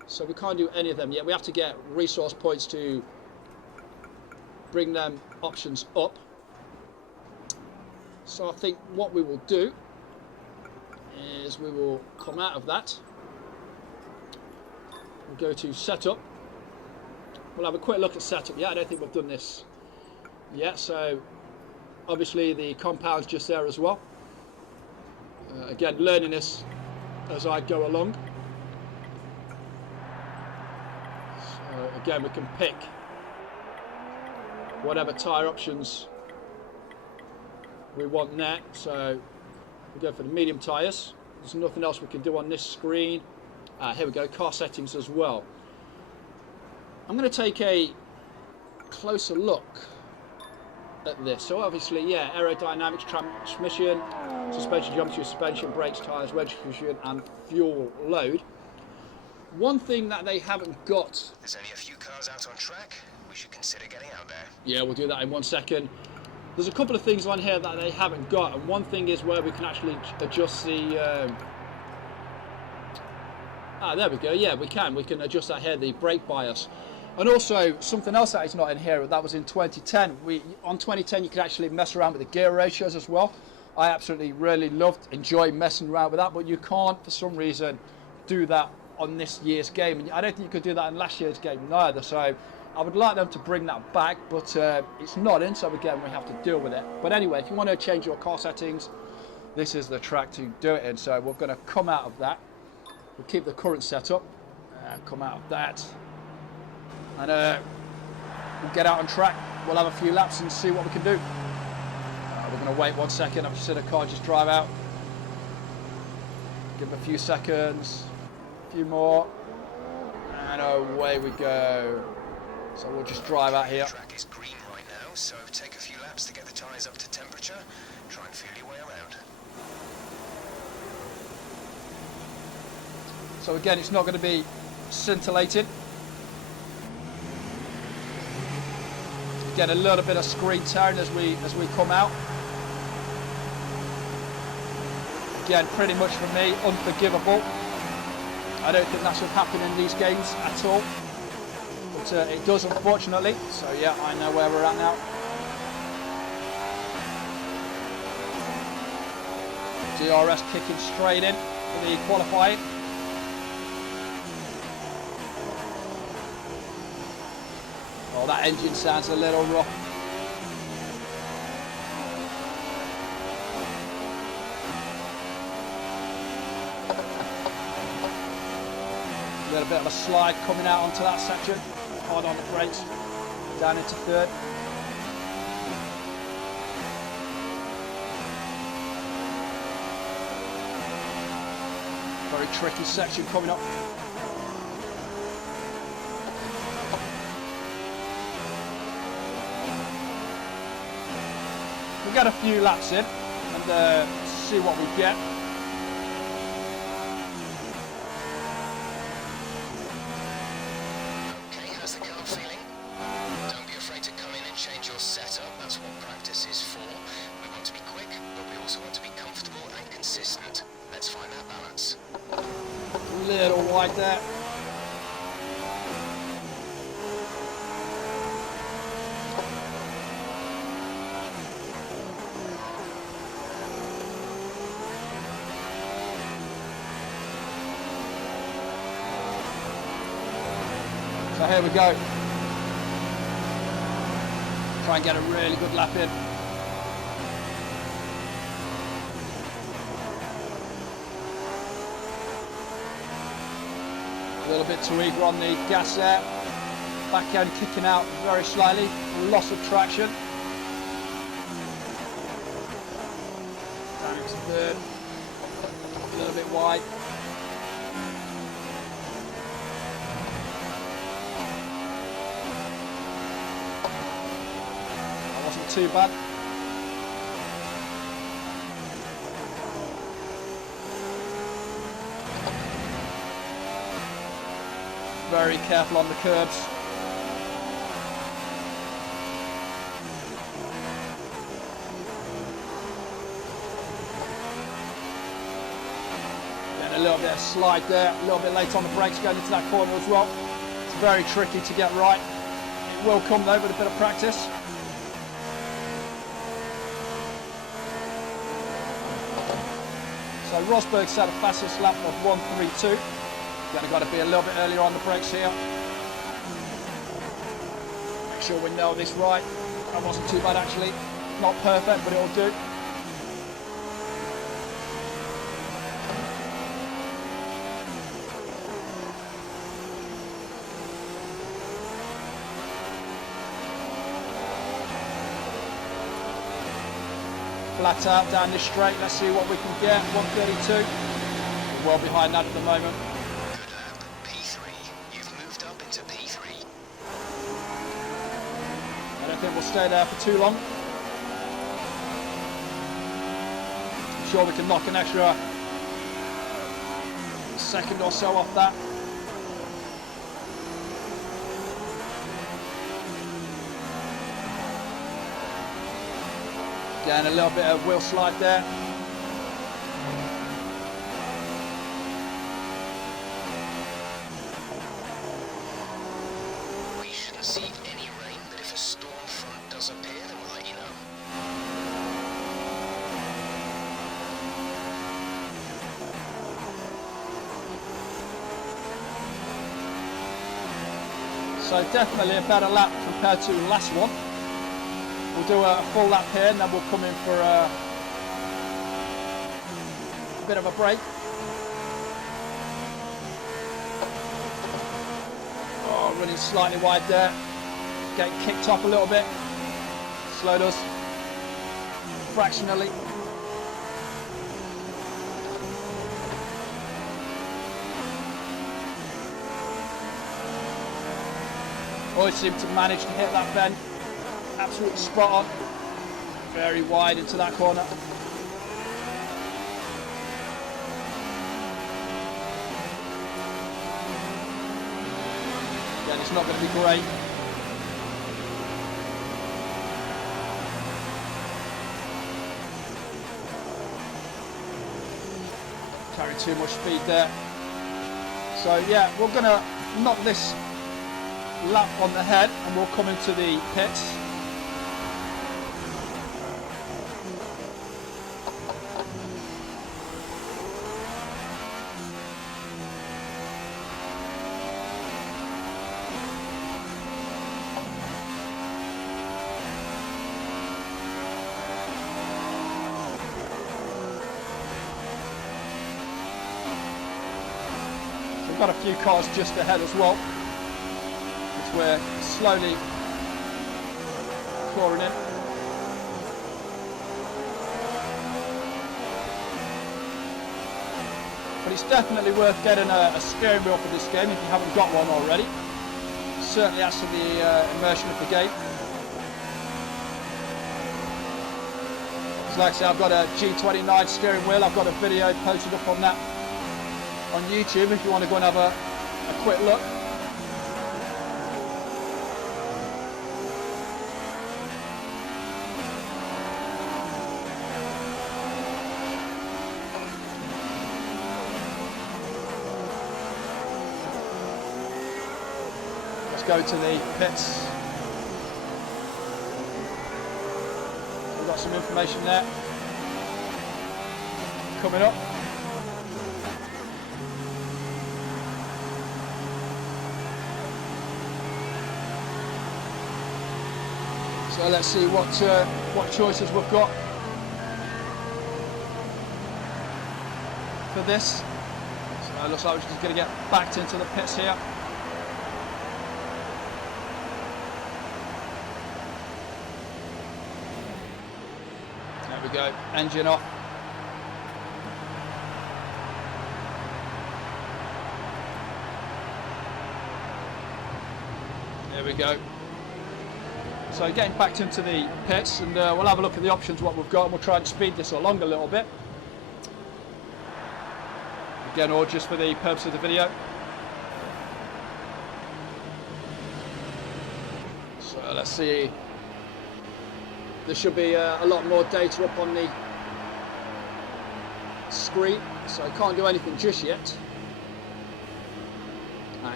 so we can't do any of them yet. We have to get resource points to bring them options up. So I think what we will do is we will come out of that. We'll go to setup. We'll have a quick look at setup. Yeah, I don't think we've done this yet. So obviously the compound's just there as well. Again, learning this as I go along. So again, we can pick whatever tyre options we want there. So we'll go for the medium tyres. There's nothing else we can do on this screen. Here we go, car settings as well. I'm going to take a closer look at this. So obviously, yeah, aerodynamics, transmission, suspension, geometry, suspension, brakes, tyres, registration and fuel load. One thing that they haven't got... There's only a few cars out on track. We should consider getting out there. Yeah, we'll do that in 1 second. There's a couple of things on here that they haven't got, and one thing is where we can actually adjust the... there we go, yeah, we can adjust that here, the brake bias. And also, something else that is not in here, that was in 2010. On 2010, you could actually mess around with the gear ratios as well. I absolutely really enjoy messing around with that, but you can't, for some reason, do that on this year's game. And I don't think you could do that in last year's game neither. So I would like them to bring that back, but it's not in, so again, we have to deal with it. But anyway, if you want to change your car settings, this is the track to do it in. So we're going to come out of that. We'll keep the current setup, come out of that, and we'll get out on track. We'll have a few laps and see what we can do. We're going to wait 1 second. I've just seen a car just drive out. Give them a few seconds, a few more, and away we go. So we'll just drive out here. The track is green right now, so take a few laps to get the tyres up to temperature. Try and feel your way around. So again, it's not going to be scintillating. Get a little bit of screen tearing as we come out. Again, pretty much for me, unforgivable. I don't think that's what happen in these games at all, but it does, unfortunately. So yeah, I know where we're at now. DRS kicking straight in for the qualifying. Oh, that engine sounds a little rough. A little bit of a slide coming out onto that section. Hard on the brakes. Down into third. Very tricky section coming up. We'll get a few laps in and see what we get. Okay, how's the car feeling? Don't be afraid to come in and change your setup. That's what practice is for. We want to be quick, but we also want to be comfortable and consistent. Let's find that balance. A little wide there. So here we go. Try and get a really good lap in. A little bit too eager on the gas there. Back end kicking out very slightly. Loss of traction. Down into third. A little bit wide. Too bad. Very careful on the curbs. Then a little bit of slide there, a little bit late on the brakes going into that corner as well. It's very tricky to get right. It will come though with a bit of practice. So Rosberg set a fastest lap of 1:32. Gonna got to be a little bit earlier on the brakes here. Make sure we nail this right. That wasn't too bad actually. Not perfect, but it'll do. Flat out down this straight, let's see what we can get. 1:32. We're well behind that at the moment. Good lap. P3. You've moved up into P3. I don't think we'll stay there for too long. I'm sure we can knock an extra second or so off that. Getting a little bit of wheel slide there. We shouldn't see any rain, but if a storm front does appear, then we'll let you know. So definitely a better lap compared to the last one. We'll do a full lap here and then we'll come in for a bit of a break. Oh, running slightly wide there. Getting kicked off a little bit. Slowed us fractionally. Always seem to manage to hit that bend. Absolutely spot on. Very wide into that corner. Again, it's not going to be great. Carry too much speed there. So yeah, we're going to knock this lap on the head and we'll come into the pits. We've got a few cars just ahead as well, which we're slowly pouring in. But it's definitely worth getting a steering wheel for this game if you haven't got one already. Certainly adds to the immersion of the game. So like I say, I've got a G29 steering wheel. I've got a video posted up on that on YouTube if you want to go and have a quick look. Let's go to the pits. We've got some information there coming up. So let's see what choices we've got for this. So it looks like we're just going to get backed into the pits here. There we go, engine off. There we go. So getting backed into the pits, and we'll have a look at the options, what we've got, and we'll try and speed this along a little bit. Again, all just for the purpose of the video. So let's see. There should be a lot more data up on the screen, so I can't do anything just yet.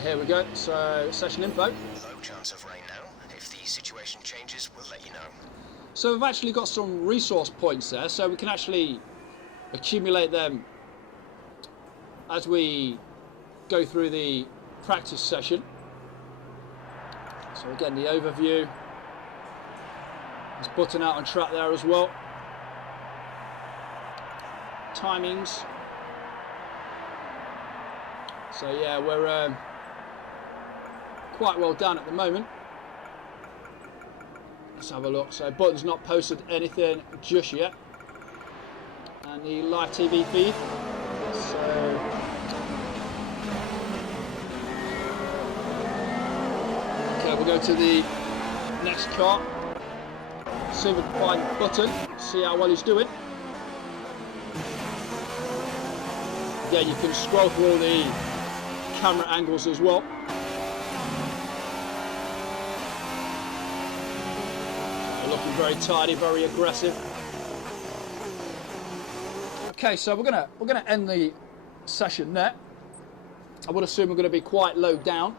Here we go, so session info. Low chance of rain now. If the situation changes, we'll let you know. So we've actually got some resource points there, so we can actually accumulate them as we go through the practice session. So again, the overview. There's button out on track there as well. Timings. So yeah, we're quite well done at the moment. Let's have a look. So button's not posted anything just yet. And the live TV feed. So okay, we'll go to the next car. See if we can find Button, see how well he's doing. Again, you can scroll through all the camera angles as well. Looking very tidy, very aggressive. Okay, so we're gonna end the session there. I would assume we're gonna be quite low down.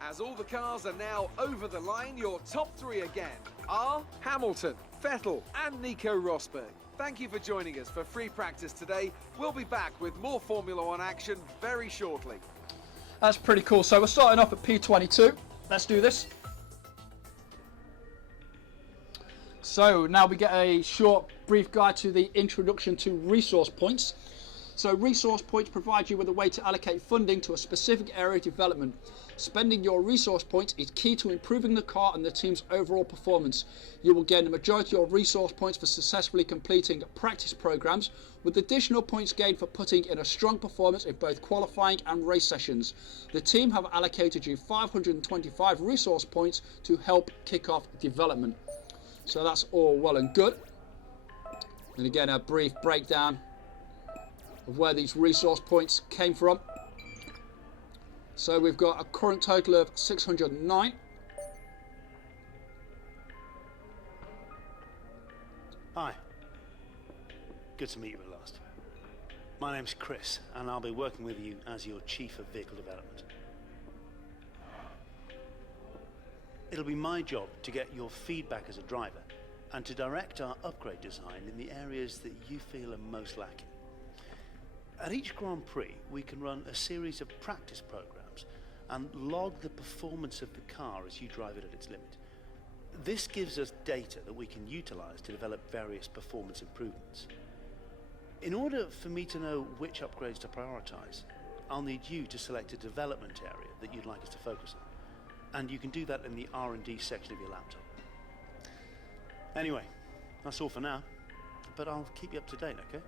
As all the cars are now over the line, your top three again are Hamilton, Vettel and Nico Rosberg. Thank you for joining us for free practice today. We'll be back with more Formula One action very shortly. That's pretty cool. So we're starting off at P22. Let's do this. So now we get a short, brief guide to the introduction to resource points. So resource points provide you with a way to allocate funding to a specific area of development. Spending your resource points is key to improving the car and the team's overall performance. You will gain the majority of resource points for successfully completing practice programs, with additional points gained for putting in a strong performance in both qualifying and race sessions. The team have allocated you 525 resource points to help kick off development. So that's all well and good. And again, a brief breakdown of where these resource points came from. So we've got a current total of 609. Hi. Good to meet you at last. My name's Chris, and I'll be working with you as your Chief of Vehicle Development. It'll be my job to get your feedback as a driver and to direct our upgrade design in the areas that you feel are most lacking. At each Grand Prix, we can run a series of practice programs and log the performance of the car as you drive it at its limit. This gives us data that we can utilize to develop various performance improvements. In order for me to know which upgrades to prioritize, I'll need you to select a development area that you'd like us to focus on. And you can do that in the R&D section of your laptop. Anyway, that's all for now, but I'll keep you up to date, okay?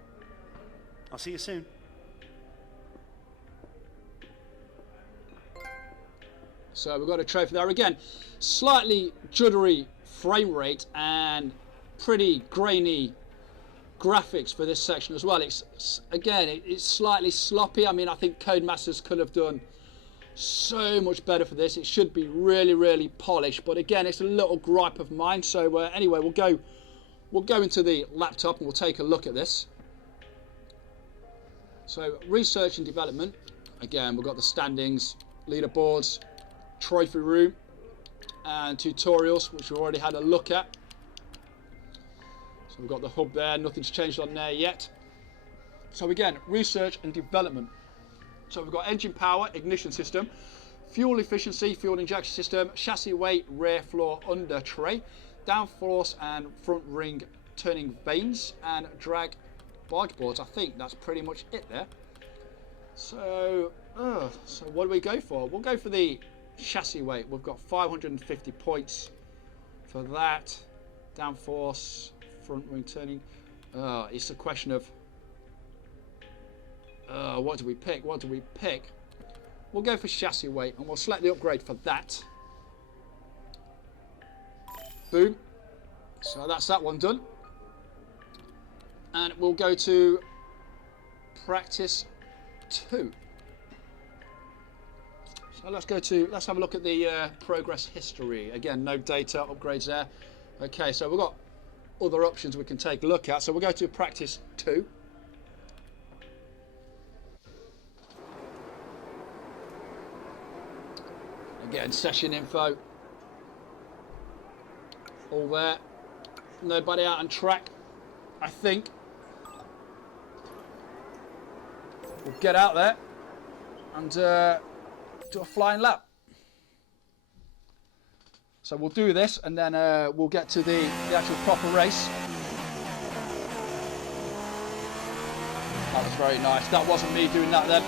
I'll see you soon. So we've got a trophy there again. Slightly juddery frame rate and pretty grainy graphics for this section as well. It's slightly sloppy. I mean, I think Codemasters could have done so much better for this. It should be really, really polished. But again, it's a little gripe of mine. So anyway, we'll go into the laptop and we'll take a look at this. So research and development. Again, we've got the standings, leaderboards, trophy room, and tutorials, which we've already had a look at. So we've got the hub there. Nothing's changed on there yet. So again, research and development. So we've got engine power, ignition system, fuel efficiency, fuel injection system, chassis weight, rear floor under tray, downforce and front ring turning vanes, and drag barge boards. I think that's pretty much it there. So what do we go for? We'll go for the chassis weight. We've got 550 points for that. Downforce, front ring turning. It's a question of what do we pick? What do we pick? We'll go for chassis weight and we'll select the upgrade for that. Boom. So that's that one done. And we'll go to practice 2. So let's have a look at the progress history. Again, no data, upgrades there. Okay, so we've got other options we can take a look at. So we'll go to practice 2. Again, session info. All there. Nobody out on track, I think. we'll get out there and do a flying lap. So we'll do this and then we'll get to the actual proper race. That was very nice. That wasn't me doing that then.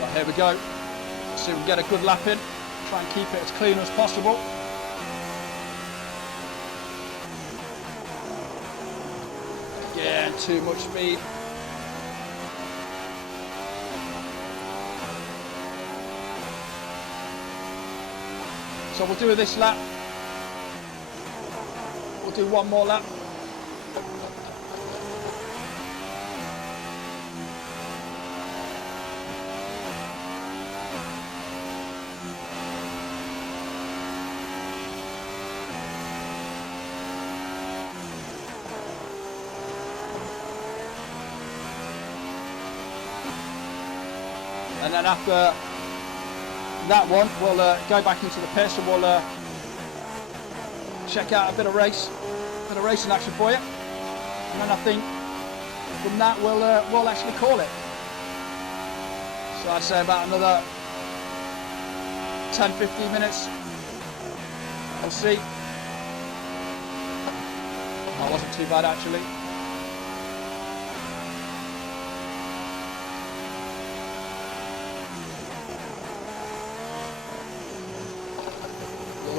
Right, here we go. See if we can get a good lap in. Try and keep it as clean as possible. Again, too much speed. So we'll do this lap. We'll do one more lap. And then after that one, we'll go back into the pits and we'll check out a bit of racing action for you. And then I think from that we'll actually call it. So I'd say about another 10-15 minutes. We'll see. That wasn't too bad actually.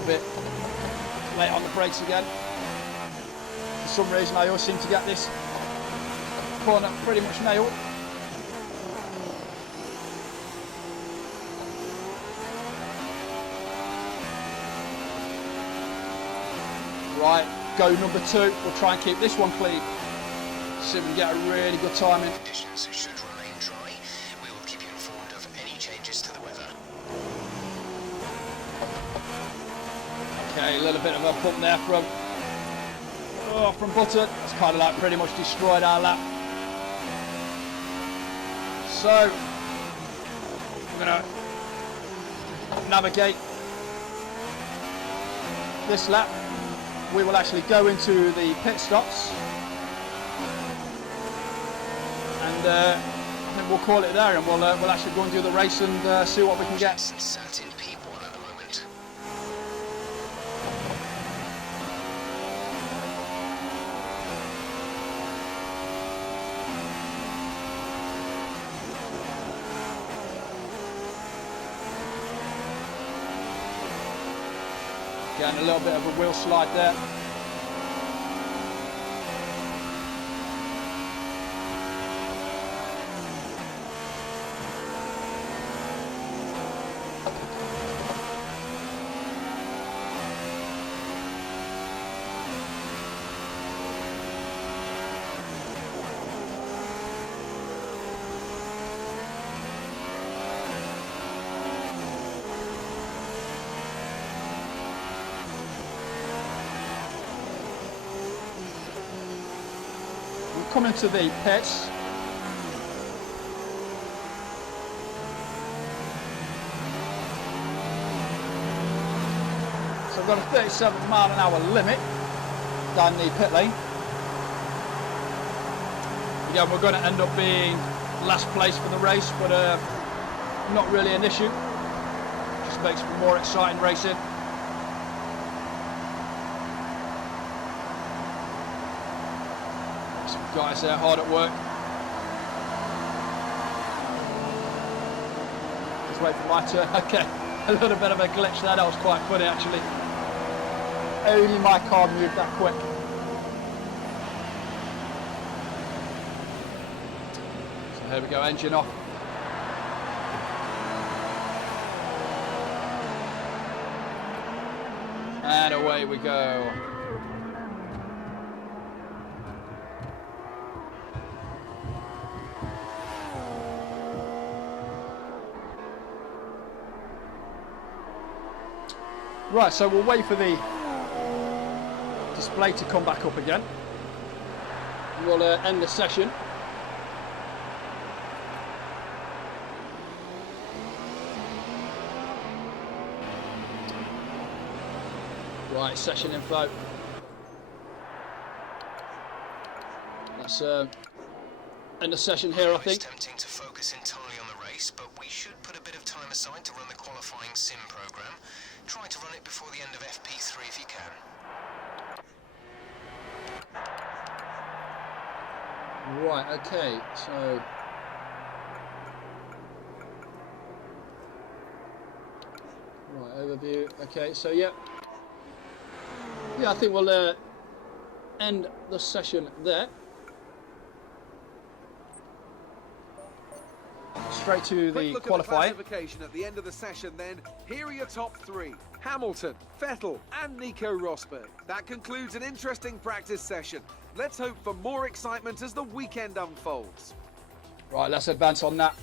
Bit late on the brakes again. For some reason I always seem to get this corner pretty much nailed. Right, go number 2. We'll try and keep this one clean. See if we can get a really good timing. Conditions should remain dry. We will keep you informed of any changes to the weather. Okay, a little bit of a bump there from Button. It's kind of like pretty much destroyed our lap. So we're going to navigate this lap. We will actually go into the pit stops and I think we'll call it there, and we'll actually go and do the race and see what we can get. Sat in P1 at the moment. Getting a little bit of a wheel slide there. Coming to the pits. So I've got a 37-mile-an-hour limit down the pit lane. Again, we're going to end up being last place for the race, but not really an issue. Just makes for more exciting racing. Guys there hard at work. Let's wait for my turn. Okay, a little bit of a glitch there. That was quite funny actually. Only my car moved that quick. So here we go, engine off. And away we go. Right, so we'll wait for the display to come back up again. We'll end the session. Right, session info. Let's end the session here, I think. It's tempting to focus entirely on the race, but we should put a bit of time aside to run the qualifying sim program. Try to run it before the end of FP3 if you can. Right, okay, so... Right, overview. Okay, so yeah. Yeah, I think we'll end the session there. Straight to Quick the look qualifying. at the classification at the end of the session then. Here are your top three. Hamilton, Vettel and Nico Rosberg. That concludes an interesting practice session. Let's hope for more excitement as the weekend unfolds. Right, let's advance on that.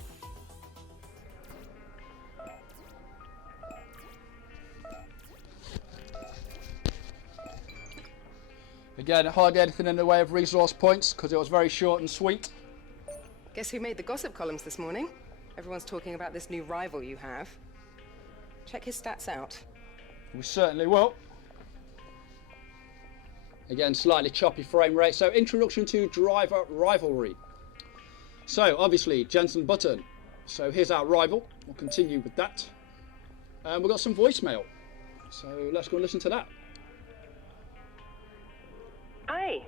Again, hardly anything in the way of resource points because it was very short and sweet. Guess who made the gossip columns this morning? Everyone's talking about this new rival you have. Check his stats out. We certainly will. Again, slightly choppy frame rate. So, introduction to driver rivalry. So, obviously, Jenson Button. So, here's our rival. We'll continue with that. And we've got some voicemail. So, let's go and listen to that. Hi,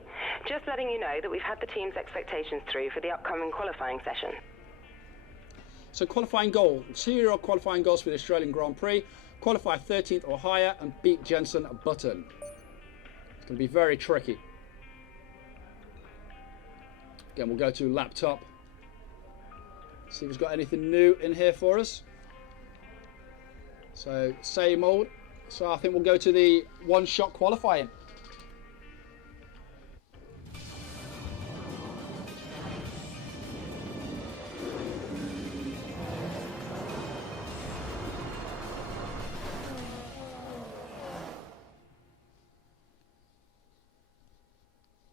just letting you know that we've had the team's expectations through for the upcoming qualifying session. So qualifying goal, serial qualifying goals for the Australian Grand Prix, qualify 13th or higher and beat Jenson Button. It's going to be very tricky. Again, we'll go to laptop. See if he's got anything new in here for us. So same old. So I think we'll go to the one-shot qualifying.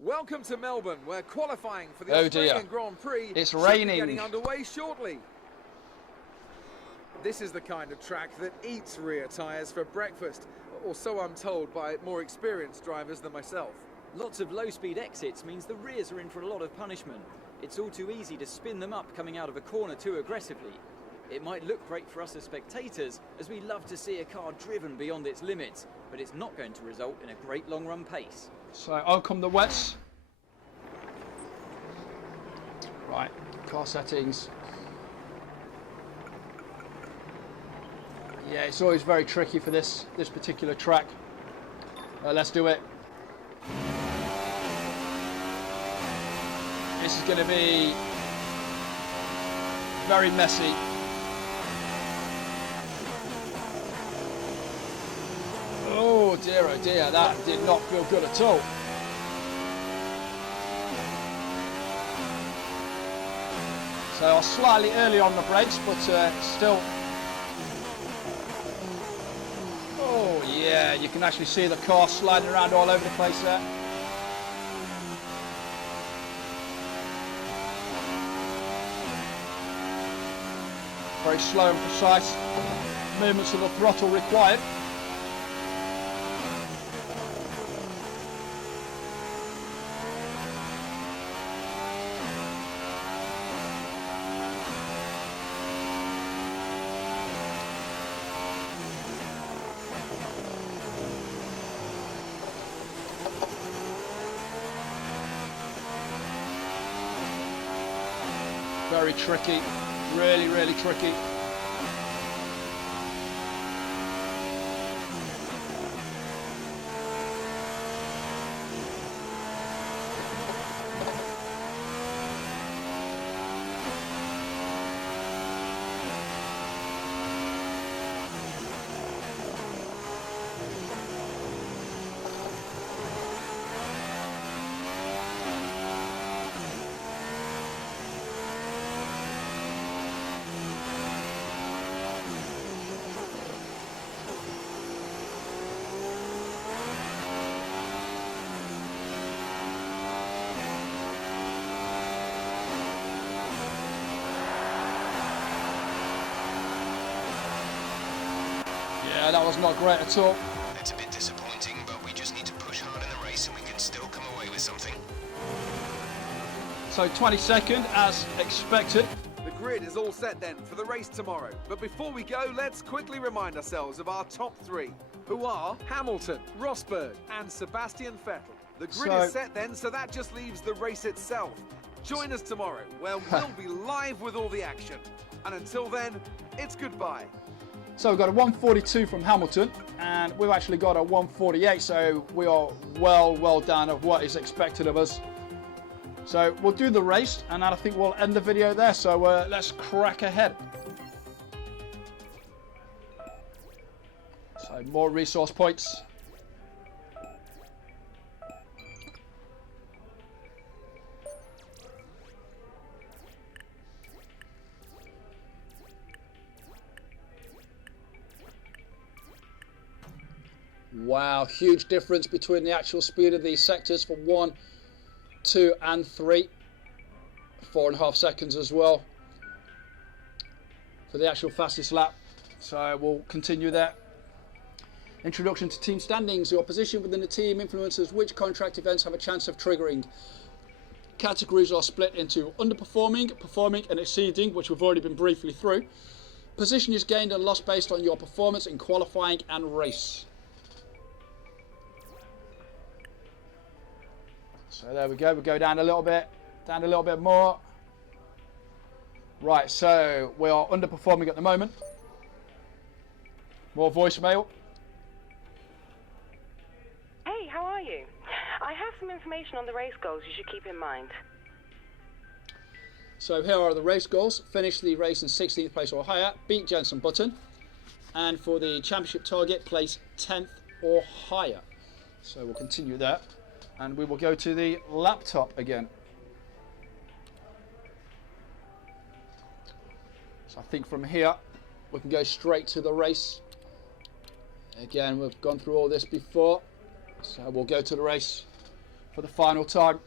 Welcome to Melbourne, where qualifying for the Oh Australian dear. Grand Prix It's should be raining. getting underway shortly. This is the kind of track that eats rear tyres for breakfast, or so I'm told by more experienced drivers than myself. Lots of low-speed exits means the rears are in for a lot of punishment. It's all too easy to spin them up coming out of a corner too aggressively. It might look great for us as spectators, as we love to see a car driven beyond its limits, but it's not going to result in a great long-run pace. So out come the wets. Right, car settings. Yeah, it's always very tricky for this particular track. Let's do it. This is going to be very messy. Oh dear, that did not feel good at all. So I was slightly early on the brakes, but still. Oh yeah, you can actually see the car sliding around all over the place there. Very slow and precise movements of the throttle required. Very tricky, really tricky. Yeah, that was not great at all. It's a bit disappointing, So 22nd as expected. The grid is all set then for the race tomorrow. But before we go, let's quickly remind ourselves of our top three, who are Hamilton, Rosberg and Sebastian Vettel. The grid is set then, so that just leaves the race itself. Join us tomorrow, where we'll be live with all the action. And until then, it's goodbye. So we've got a 142 from Hamilton, and we've actually got a 148, so we are well down of what is expected of us. So we'll do the race, and I think we'll end the video there. So let's crack ahead. So more resource points. Wow, huge difference between the actual speed of these sectors for 1, 2 and 3. 4.5 seconds as well for the actual fastest lap. So we'll continue there. Introduction to team standings. Your position within the team influences which contract events have a chance of triggering. Categories are split into underperforming, performing and exceeding, which we've already been briefly through. Position is gained and lost based on your performance in qualifying and race. So there we go, we'll go down a little bit more. Right, so we are underperforming at the moment. More voicemail. Hey, how are you? I have some information on the race goals you should keep in mind. So here are the race goals. Finish the race in 16th place or higher, beat Jenson Button, and for the championship target, place 10th or higher. So we'll continue there. And we will go to the laptop again. So I think from here we can go straight to the race. Again, we've gone through all this before, so we'll go to the race for the final time.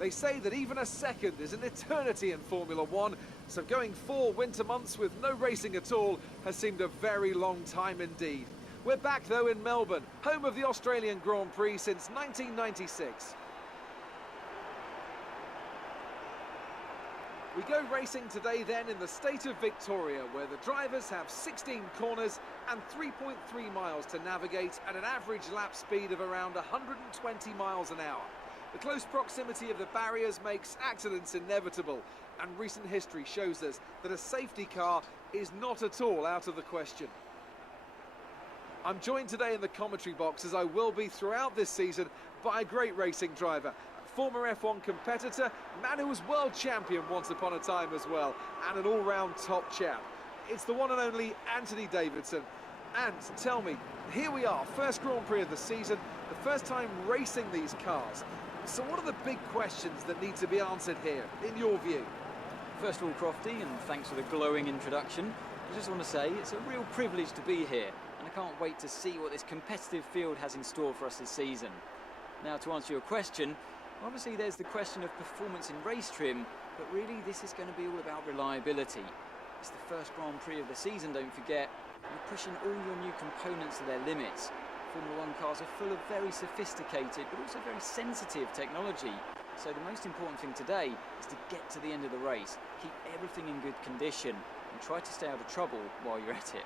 They say that even a second is an eternity in Formula One, so going 4 winter months with no racing at all has seemed a very long time indeed. We're back though in Melbourne, home of the Australian Grand Prix since 1996. We go racing today then in the state of Victoria, where the drivers have 16 corners and 3.3 miles to navigate at an average lap speed of around 120 miles an hour. The close proximity of the barriers makes accidents inevitable, and recent history shows us that a safety car is not at all out of the question. I'm joined today in the commentary box, as I will be throughout this season, by a great racing driver, a former F1 competitor, a man who was world champion once upon a time as well, and an all-round top chap. It's the one and only Anthony Davidson. And tell me, here we are, first Grand Prix of the season, the first time racing these cars. So what are the big questions that need to be answered here, in your view? First of all, Crofty, and thanks for the glowing introduction, I just want to say it's a real privilege to be here, and I can't wait to see what this competitive field has in store for us this season. Now, to answer your question, obviously there's the question of performance in race trim, but really this is going to be all about reliability. It's the first Grand Prix of the season, don't forget. You're pushing all your new components to their limits. Formula 1 cars are full of very sophisticated but also very sensitive technology. So the most important thing today is to get to the end of the race, keep everything in good condition and try to stay out of trouble while you're at it.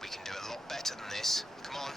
We can do a lot better than this. Come on.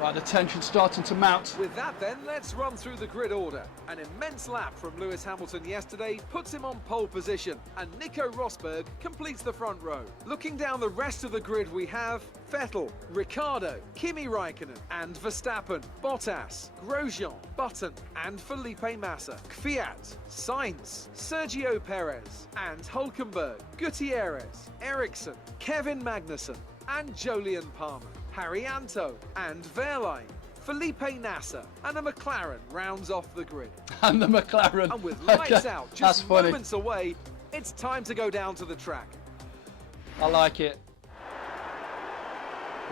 Right, the tension starting to mount. With that then, let's run through the grid order. An immense lap from Lewis Hamilton yesterday puts him on pole position, and Nico Rosberg completes the front row. Looking down the rest of the grid, we have Vettel, Ricciardo, Kimi Raikkonen and Verstappen, Bottas, Grosjean, Button and Felipe Massa, Kvyat, Sainz, Sergio Perez and Hülkenberg, Gutierrez, Ericsson, Kevin Magnussen and Jolyon Palmer, Haryanto and Wehrlein, Felipe Nasser and a McLaren rounds off the grid. And the McLaren. And with lights out just funny. moments away, it's time to go down to the track. I like it.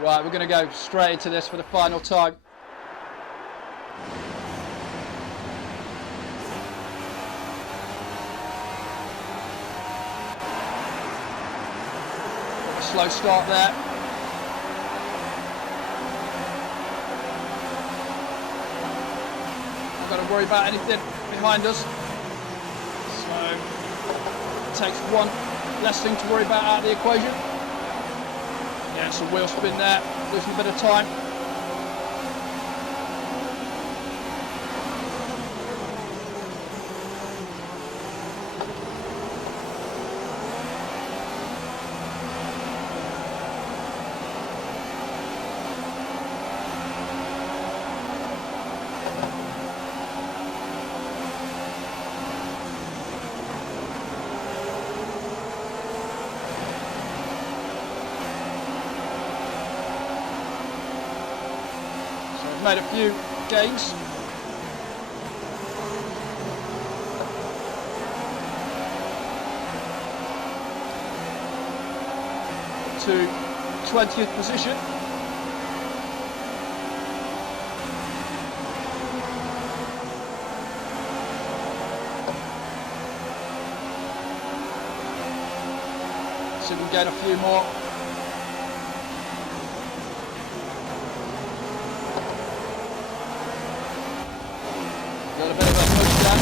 Right, we're going to go straight into this for the final time. A slow start there. Not got to worry about anything behind us. So it takes one less thing to worry about out of the equation. Yeah, some wheel spin there, losing a bit of time. Made a few gains. To 20th position. See if we can get a few more. Got a bit of a push down.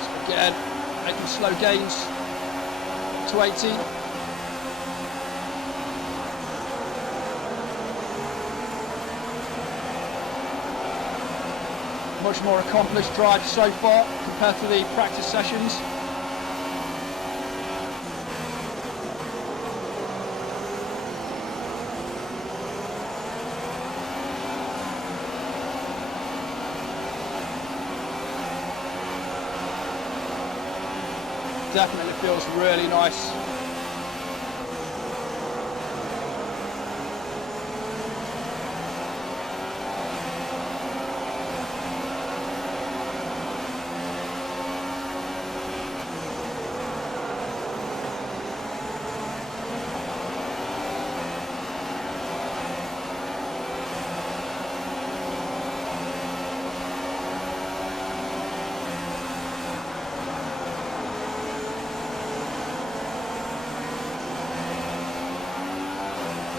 So again, making slow gains to 18. Much more accomplished drive so far compared to the practice sessions. Definitely feels really nice.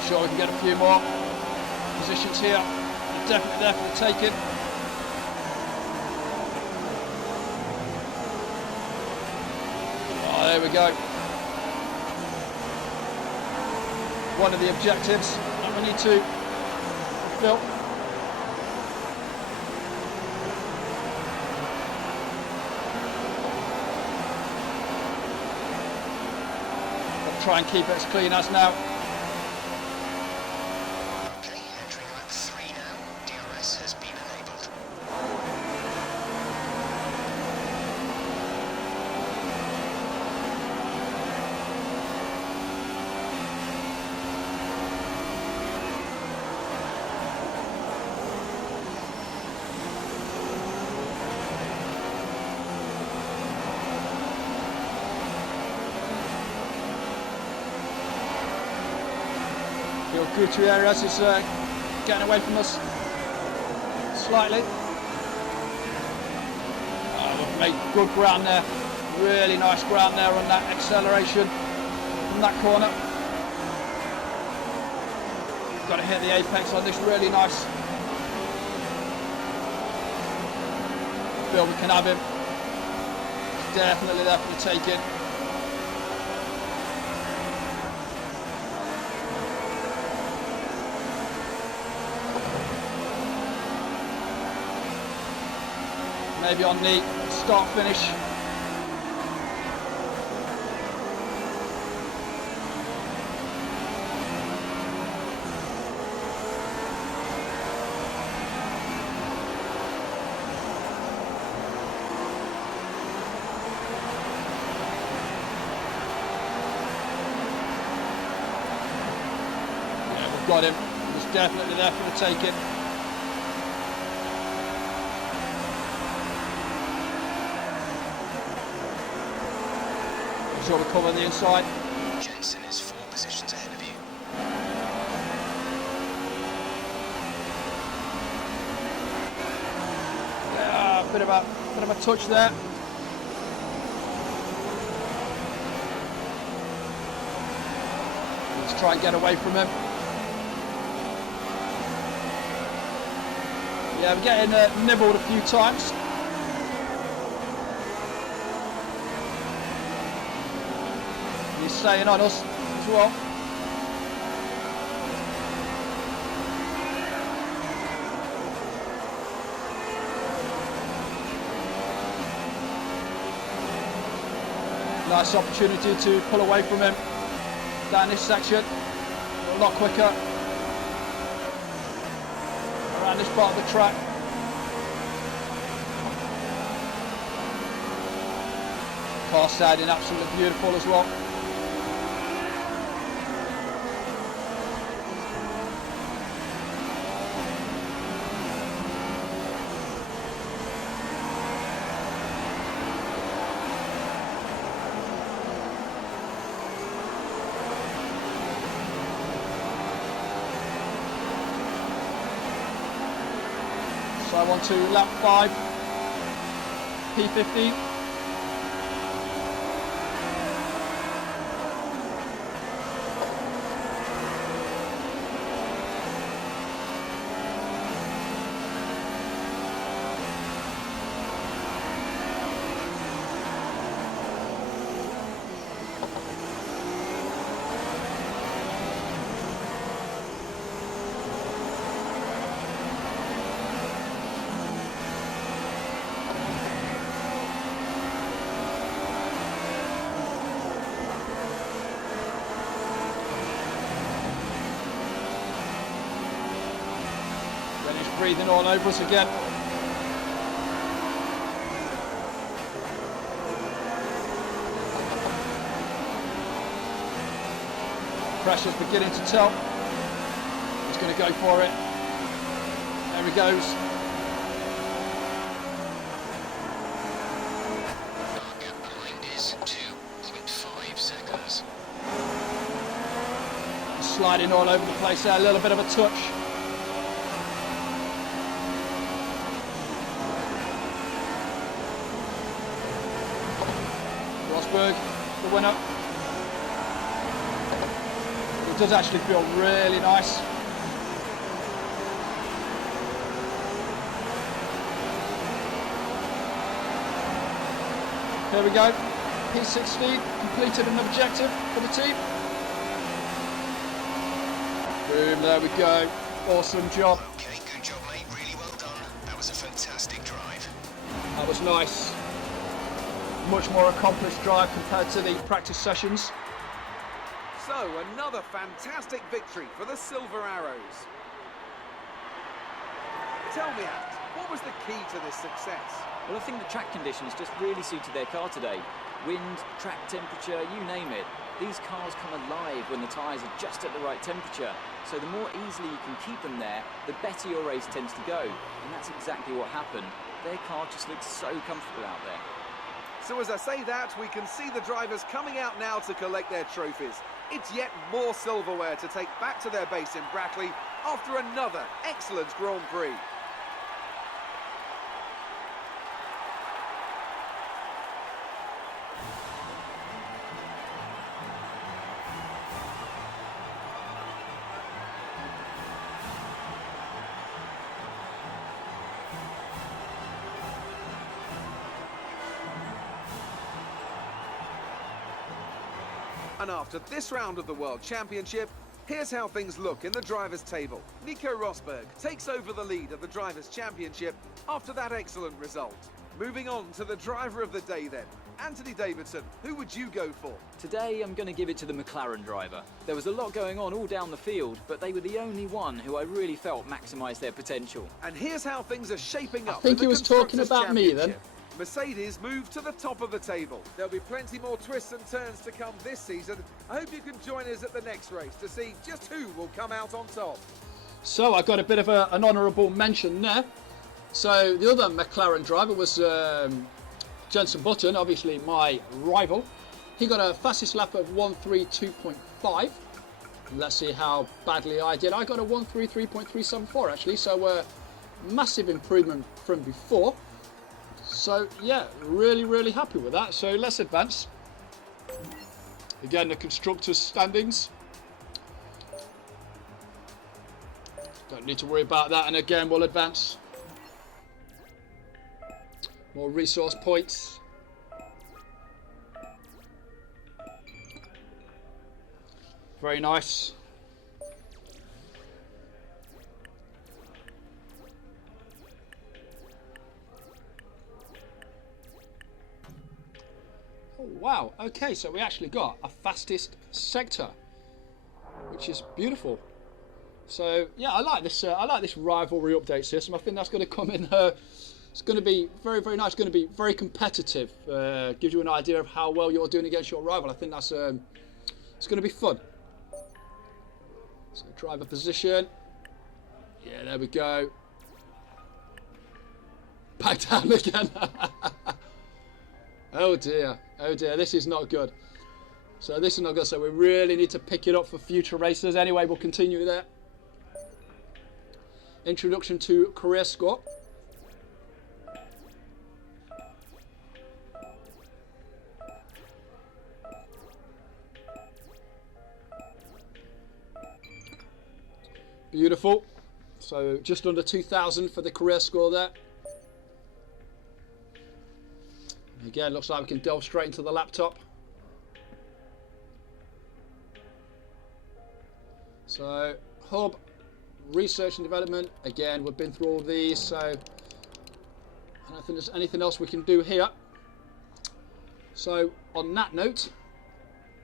Sure we can get a few more positions here. They're definitely there for the taking. Oh, there we go. One of the objectives that we need to fulfill. I'll try and keep it as clean as now. Gutierrez is getting away from us slightly. We've made good ground there, really nice ground there on that acceleration from that corner. Got to hit the apex on this, really nice. Feel we can have him. Definitely there for the taking. Maybe on the start finish. Yeah, we've got him. Just definitely there for the taking. Sure, we're covering the inside. Jensen is 4 positions ahead of you. Yeah, bit of a touch there. Let's try and get away from him. Yeah, I'm getting nibbled a few times. He's staying on us as well. Nice opportunity to pull away from him down this section. A lot quicker. Around this part of the track. Car sounding absolutely beautiful as well. So on to lap 5, P15. Breathing all over us again. Pressure's beginning to tell. He's going to go for it. There he goes. Gap behind is 2.5 seconds. Sliding all over the place there, a little bit of a touch. The winner. It does actually feel really nice. Here we go. P16 completed an objective for the team. Boom, there we go. Awesome job. Okay, good job, mate. Really well done. That was a fantastic drive. That was nice. Much more accomplished drive compared to the practice sessions. So, another fantastic victory for the Silver Arrows. Tell me, Ant, what was the key to this success? Well, I think the track conditions just really suited their car today. Wind, track temperature, you name it. These cars come alive when the tyres are just at the right temperature. So the more easily you can keep them there, the better your race tends to go. And that's exactly what happened. Their car just looks so comfortable out there. So as I say that, we can see the drivers coming out now to collect their trophies. It's yet more silverware to take back to their base in Brackley after another excellent Grand Prix. And after this round of the World Championship, here's how things look in the Drivers' Table. Nico Rosberg takes over the lead of the Drivers' Championship after that excellent result. Moving on to the Driver of the Day then. Anthony Davidson, who would you go for? Today I'm going to give it to the McLaren driver. There was a lot going on all down the field, but they were the only one who I really felt maximised their potential. And here's how things are shaping up. I think he was talking Constructors' about me then. Championship. Mercedes move to the top of the table. There'll be plenty more twists and turns to come this season. I hope you can join us at the next race to see just who will come out on top. So I got a bit of an honourable mention there. So the other McLaren driver was Jenson Button, obviously my rival. He got a fastest lap of 1:32.5. Let's see how badly I did. I got a 1:33.374 actually, so massive improvement from before. So yeah, really happy with that. So let's advance. Again, the constructors standings. Don't need to worry about that, and again we'll advance. More resource points. Very nice. Oh, wow, okay, so we actually got a fastest sector, which is beautiful. So yeah, I like this rivalry update system. I think that's going to come in. It's going to be very nice. It's going to be very competitive. Gives you an idea of how well you're doing against your rival. I think that's it's going to be fun. So driver position. Yeah, there we go. Back down again. Oh dear, this is not good. So this is not good. So we really need to pick it up for future races. Anyway, we'll continue there. Introduction to career score. Beautiful. So just under 2,000 for the career score there. Again, looks like we can delve straight into the laptop. So hub, research and development. Again, we've been through all these, so I don't think there's anything else we can do here. So on that note,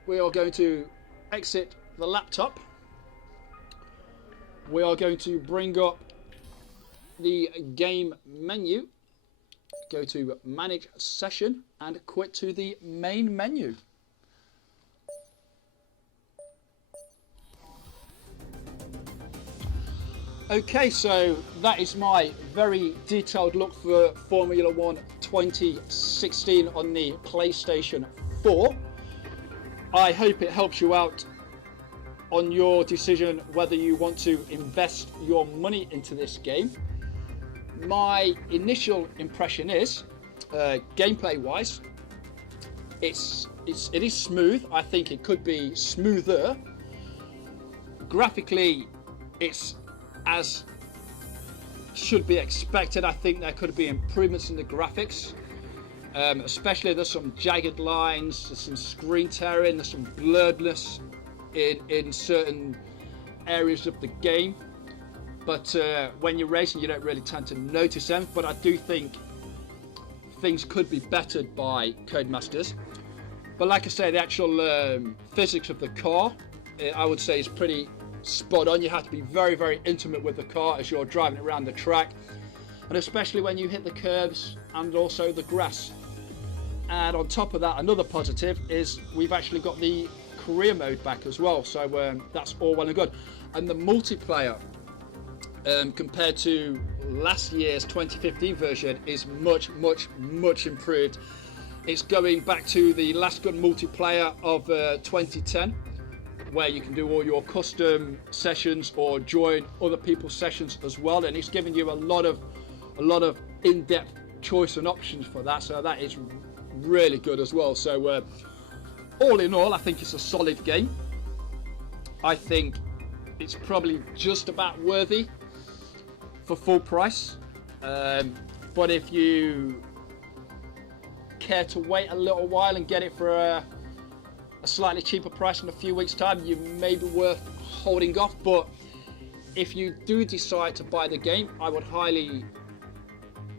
we are going to exit the laptop. We are going to bring up the game menu, go to manage session and quit to the main menu. Okay, so that is my very detailed look for Formula 1 2016 on the PlayStation 4. I hope it helps you out on your decision whether you want to invest your money into this game. My initial impression is, gameplay wise, it is smooth. I think it could be smoother. Graphically, it's as should be expected. I think there could be improvements in the graphics, especially there's some jagged lines, there's some screen tearing, there's some blurredness in certain areas of the game, but when you're racing you don't really tend to notice them. But I do think things could be bettered by Codemasters. But like I say, the actual physics of the car, I would say, is pretty spot on. You have to be very intimate with the car as you're driving around the track, and especially when you hit the curves and also the grass. And on top of that, another positive is we've actually got the career mode back as well, so that's all well and good. And the multiplayer, compared to last year's 2015 version, is much improved. It's going back to the last good multiplayer of 2010, where you can do all your custom sessions or join other people's sessions as well, and it's giving you a lot of in-depth choice and options for that, so that is really good as well. So all in all, I think it's a solid game. I think it's probably just about worthy for full price, but if you care to wait a little while and get it for a slightly cheaper price in a few weeks' time, you may be worth holding off. But if you do decide to buy the game, I would highly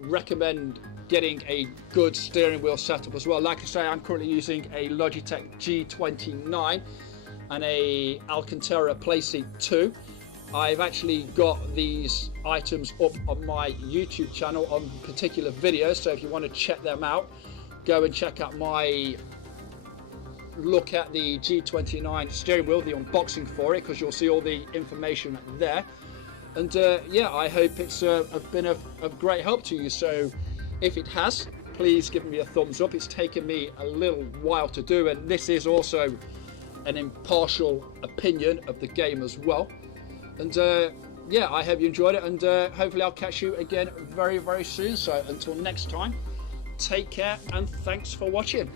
recommend getting a good steering wheel setup as well. Like I say, I'm currently using a Logitech G29 and a Alcantara Playseat 2. I've actually got these items up on my YouTube channel on particular videos, so if you want to check them out, go and check out my look at the G29 steering wheel, the unboxing for it, because you'll see all the information there. And yeah, I hope it's been of great help to you. So if it has, please give me a thumbs up. It's taken me a little while to do, and this is also an impartial opinion of the game as well. And yeah, I hope you enjoyed it, and hopefully I'll catch you again very, very soon. So until next time, take care and thanks for watching.